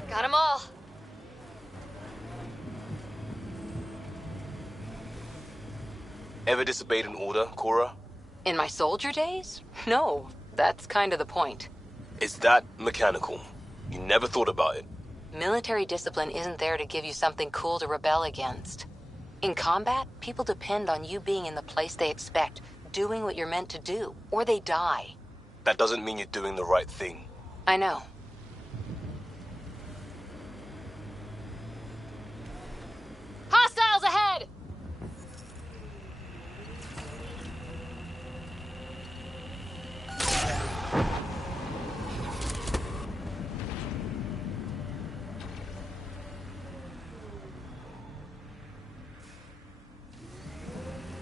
Got 'em all. Ever disobeyed an order, Cora? In my soldier days? No, that's kind of the point. It's that mechanical. You never thought about it. Military discipline isn't there to give you something cool to rebel against. In combat, people depend on you being in the place they expect, doing what you're meant to do, or they die. That doesn't mean you're doing the right thing. I know. Hostiles ahead!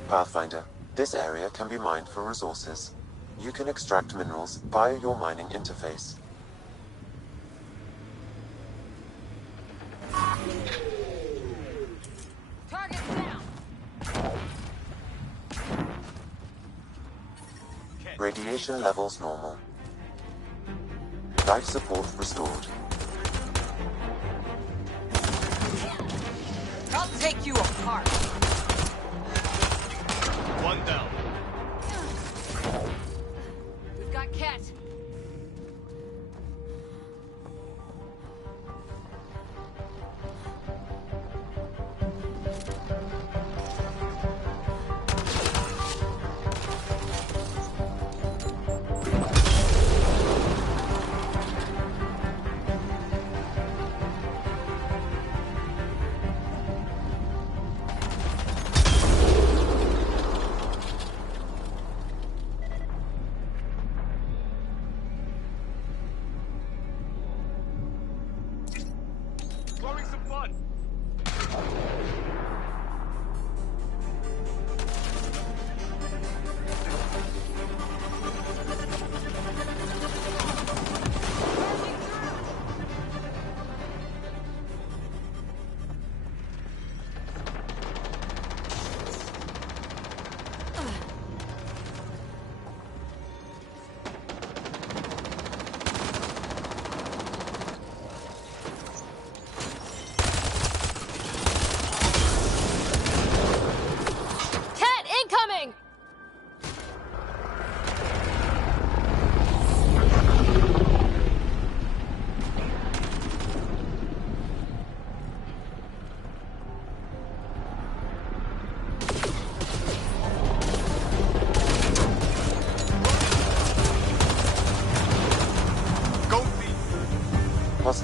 Pathfinder, this area can be mined for resources. You can extract minerals via your mining interface. Target down. Radiation levels normal. Life support restored. I'll take you apart. One down. We've got Ket.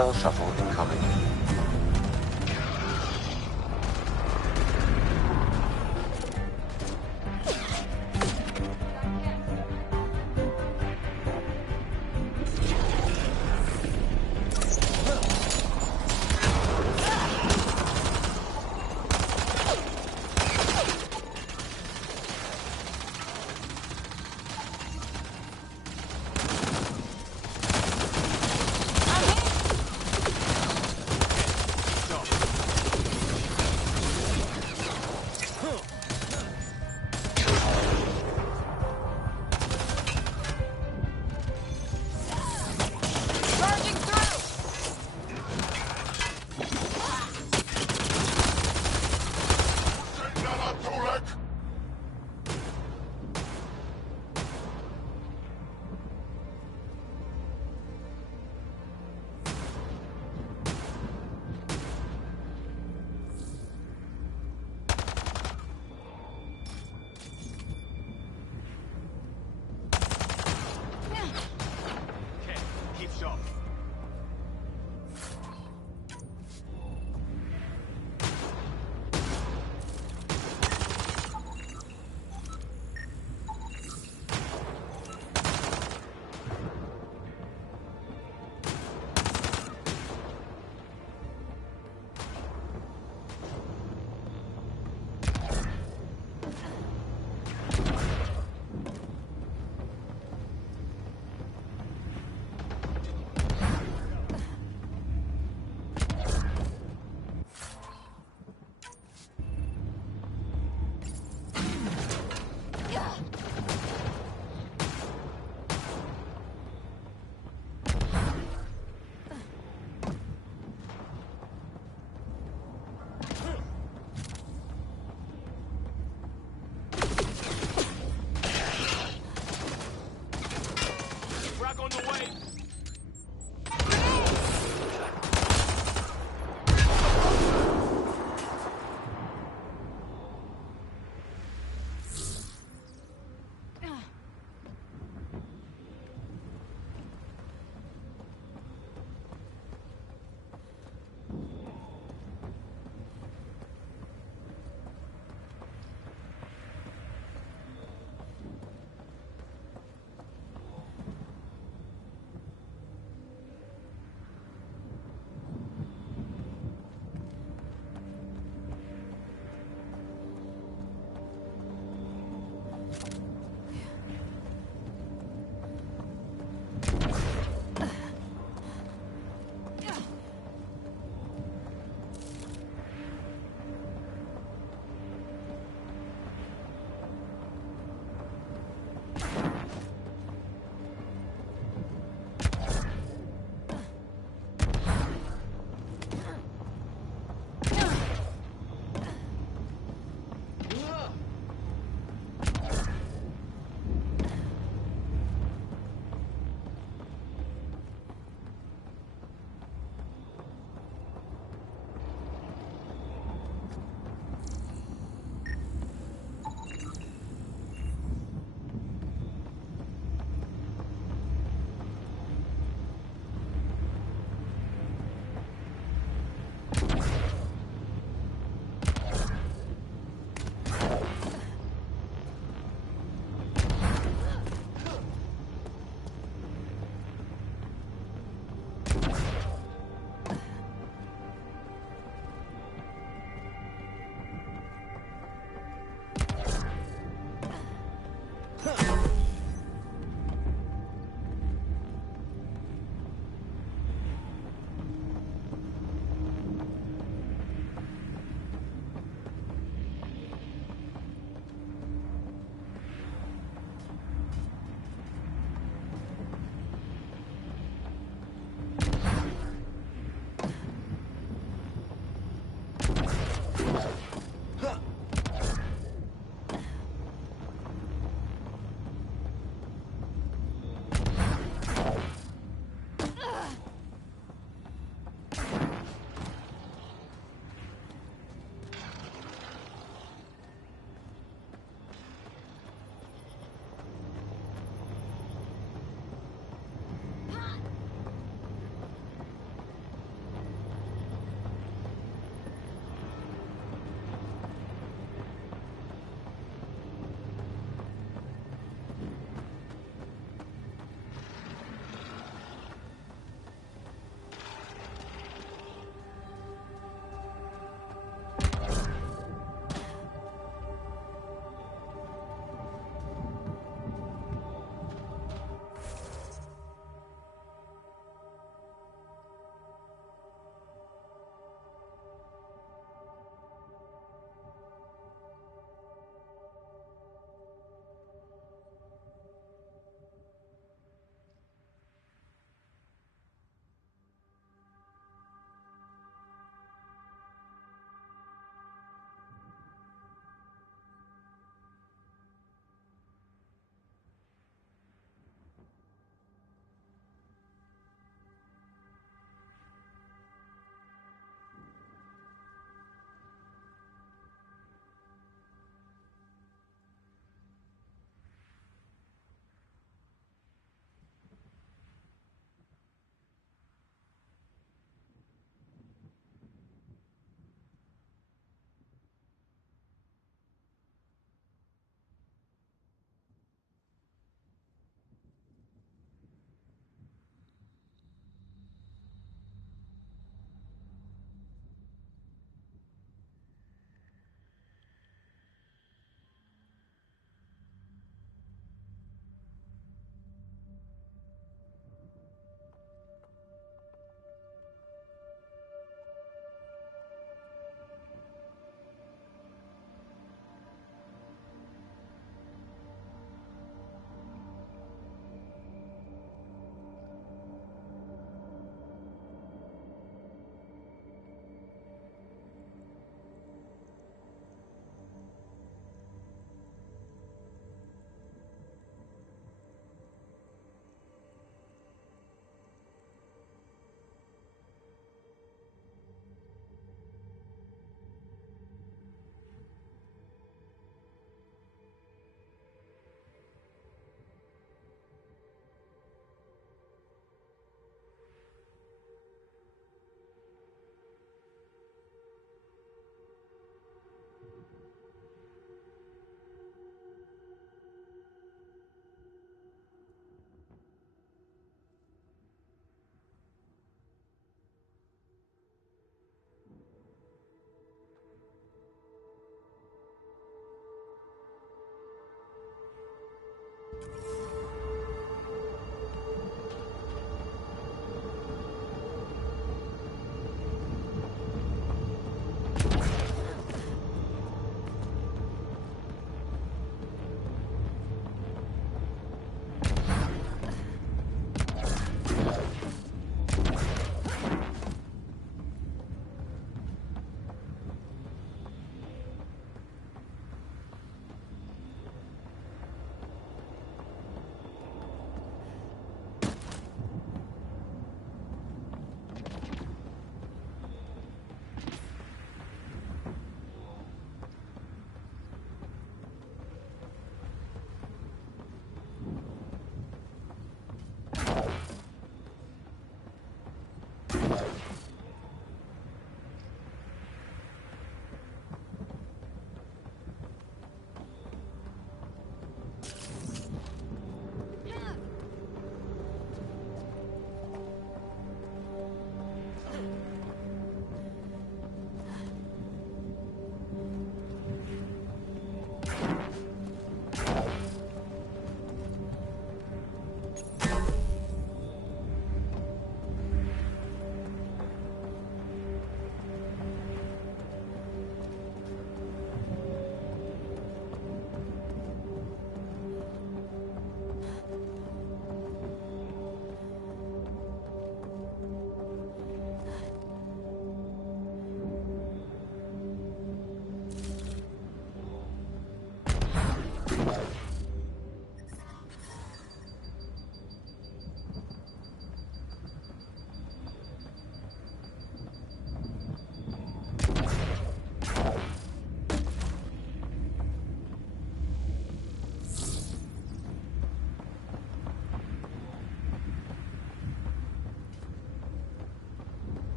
Hostile shuttle incoming.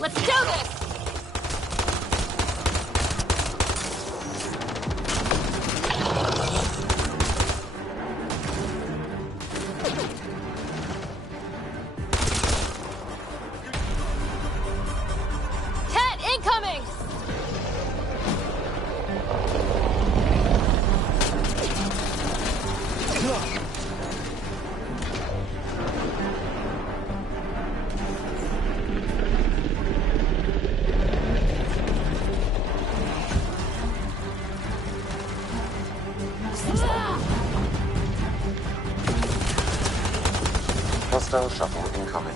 Let's do this! Cat incoming! Hostile shuttle incoming.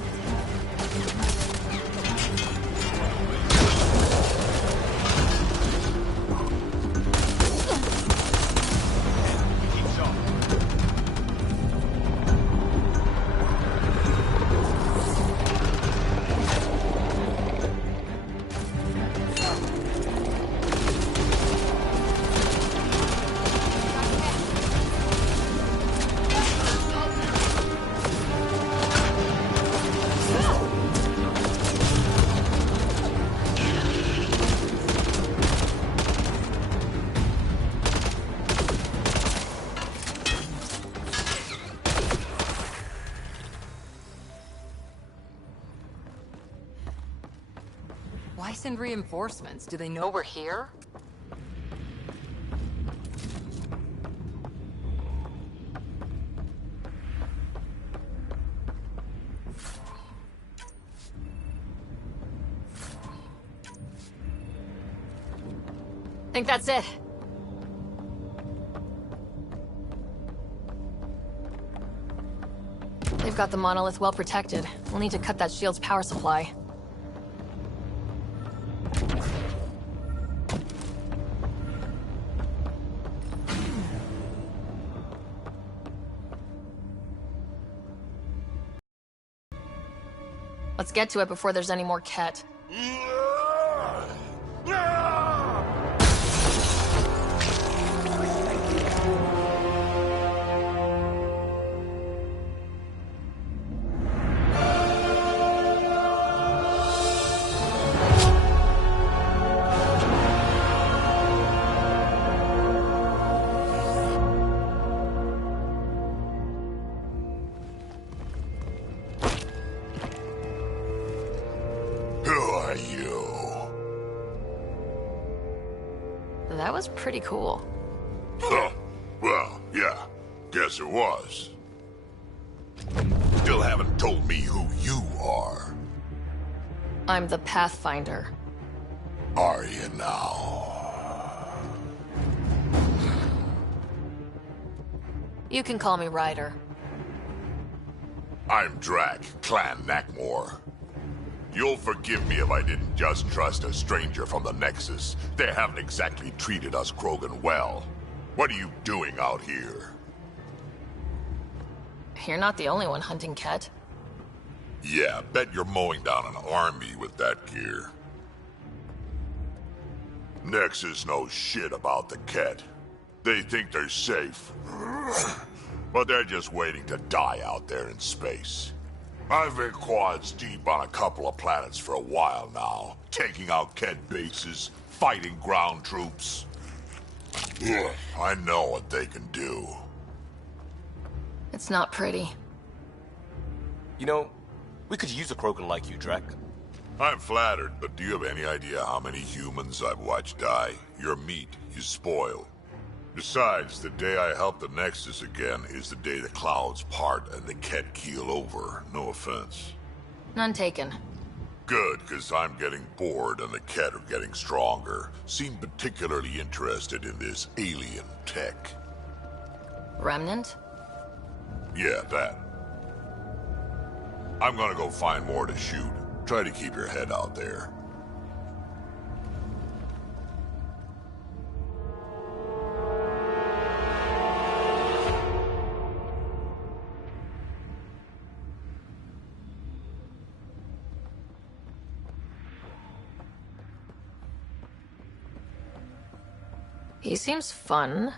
Why send reinforcements? Do they know we're here? Think that's it. They've got the monolith well protected. We'll need to cut that shield's power supply. Let's get to it before there's any more Ket. That was pretty cool. Huh. Well, yeah. Guess it was. Still haven't told me who you are. I'm the Pathfinder. Are you now? You can call me Ryder. I'm Drack, Clan Nakmor. You'll forgive me if I didn't just trust a stranger from the Nexus. They haven't exactly treated us Krogan well. What are you doing out here? You're not the only one hunting Ket. Yeah, bet you're mowing down an army with that gear. Nexus knows shit about the Ket. They think they're safe. But they're just waiting to die out there in space. I've been quads deep on a couple of planets for a while now, taking out Ket bases, fighting ground troops. Ugh, I know what they can do. It's not pretty. You know, we could use a Krogan like you, Drack. I'm flattered, but do you have any idea how many humans I've watched die? Your meat is spoiled. Besides, the day I help the Nexus again is the day the clouds part and the Ket keel over. No offense. None taken. Good, because I'm getting bored and the Ket are getting stronger. Seem particularly interested in this alien tech. Remnant? Yeah, that. I'm gonna go find more to shoot. Try to keep your head out there. He seems fun.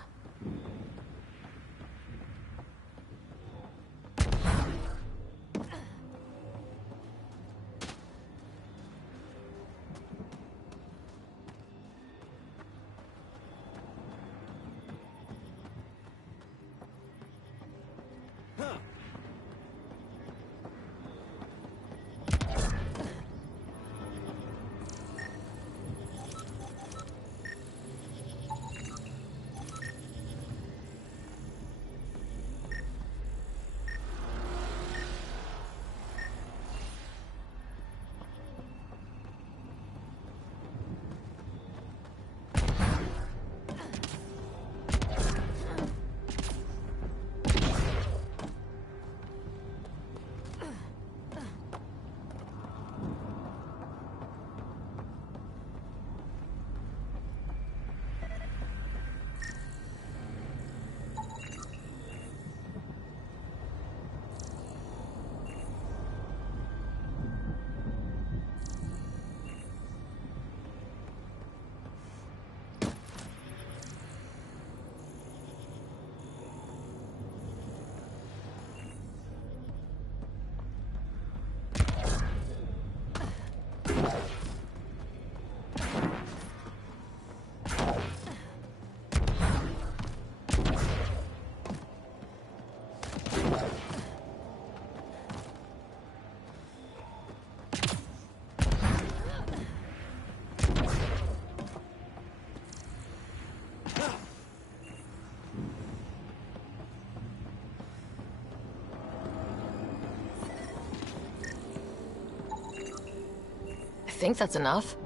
think that's enough.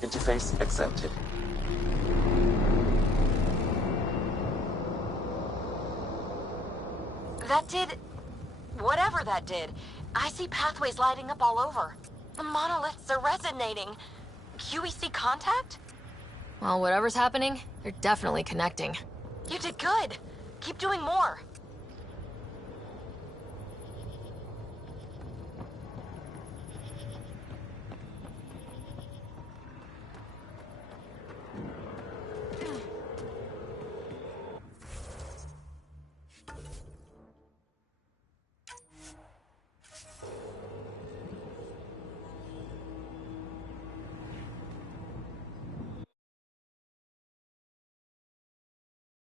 Interface accepted. That did... whatever that did. I see pathways lighting up all over. The monoliths are resonating. QEC contact? Well, whatever's happening, they're definitely connecting. You did good. Keep doing more.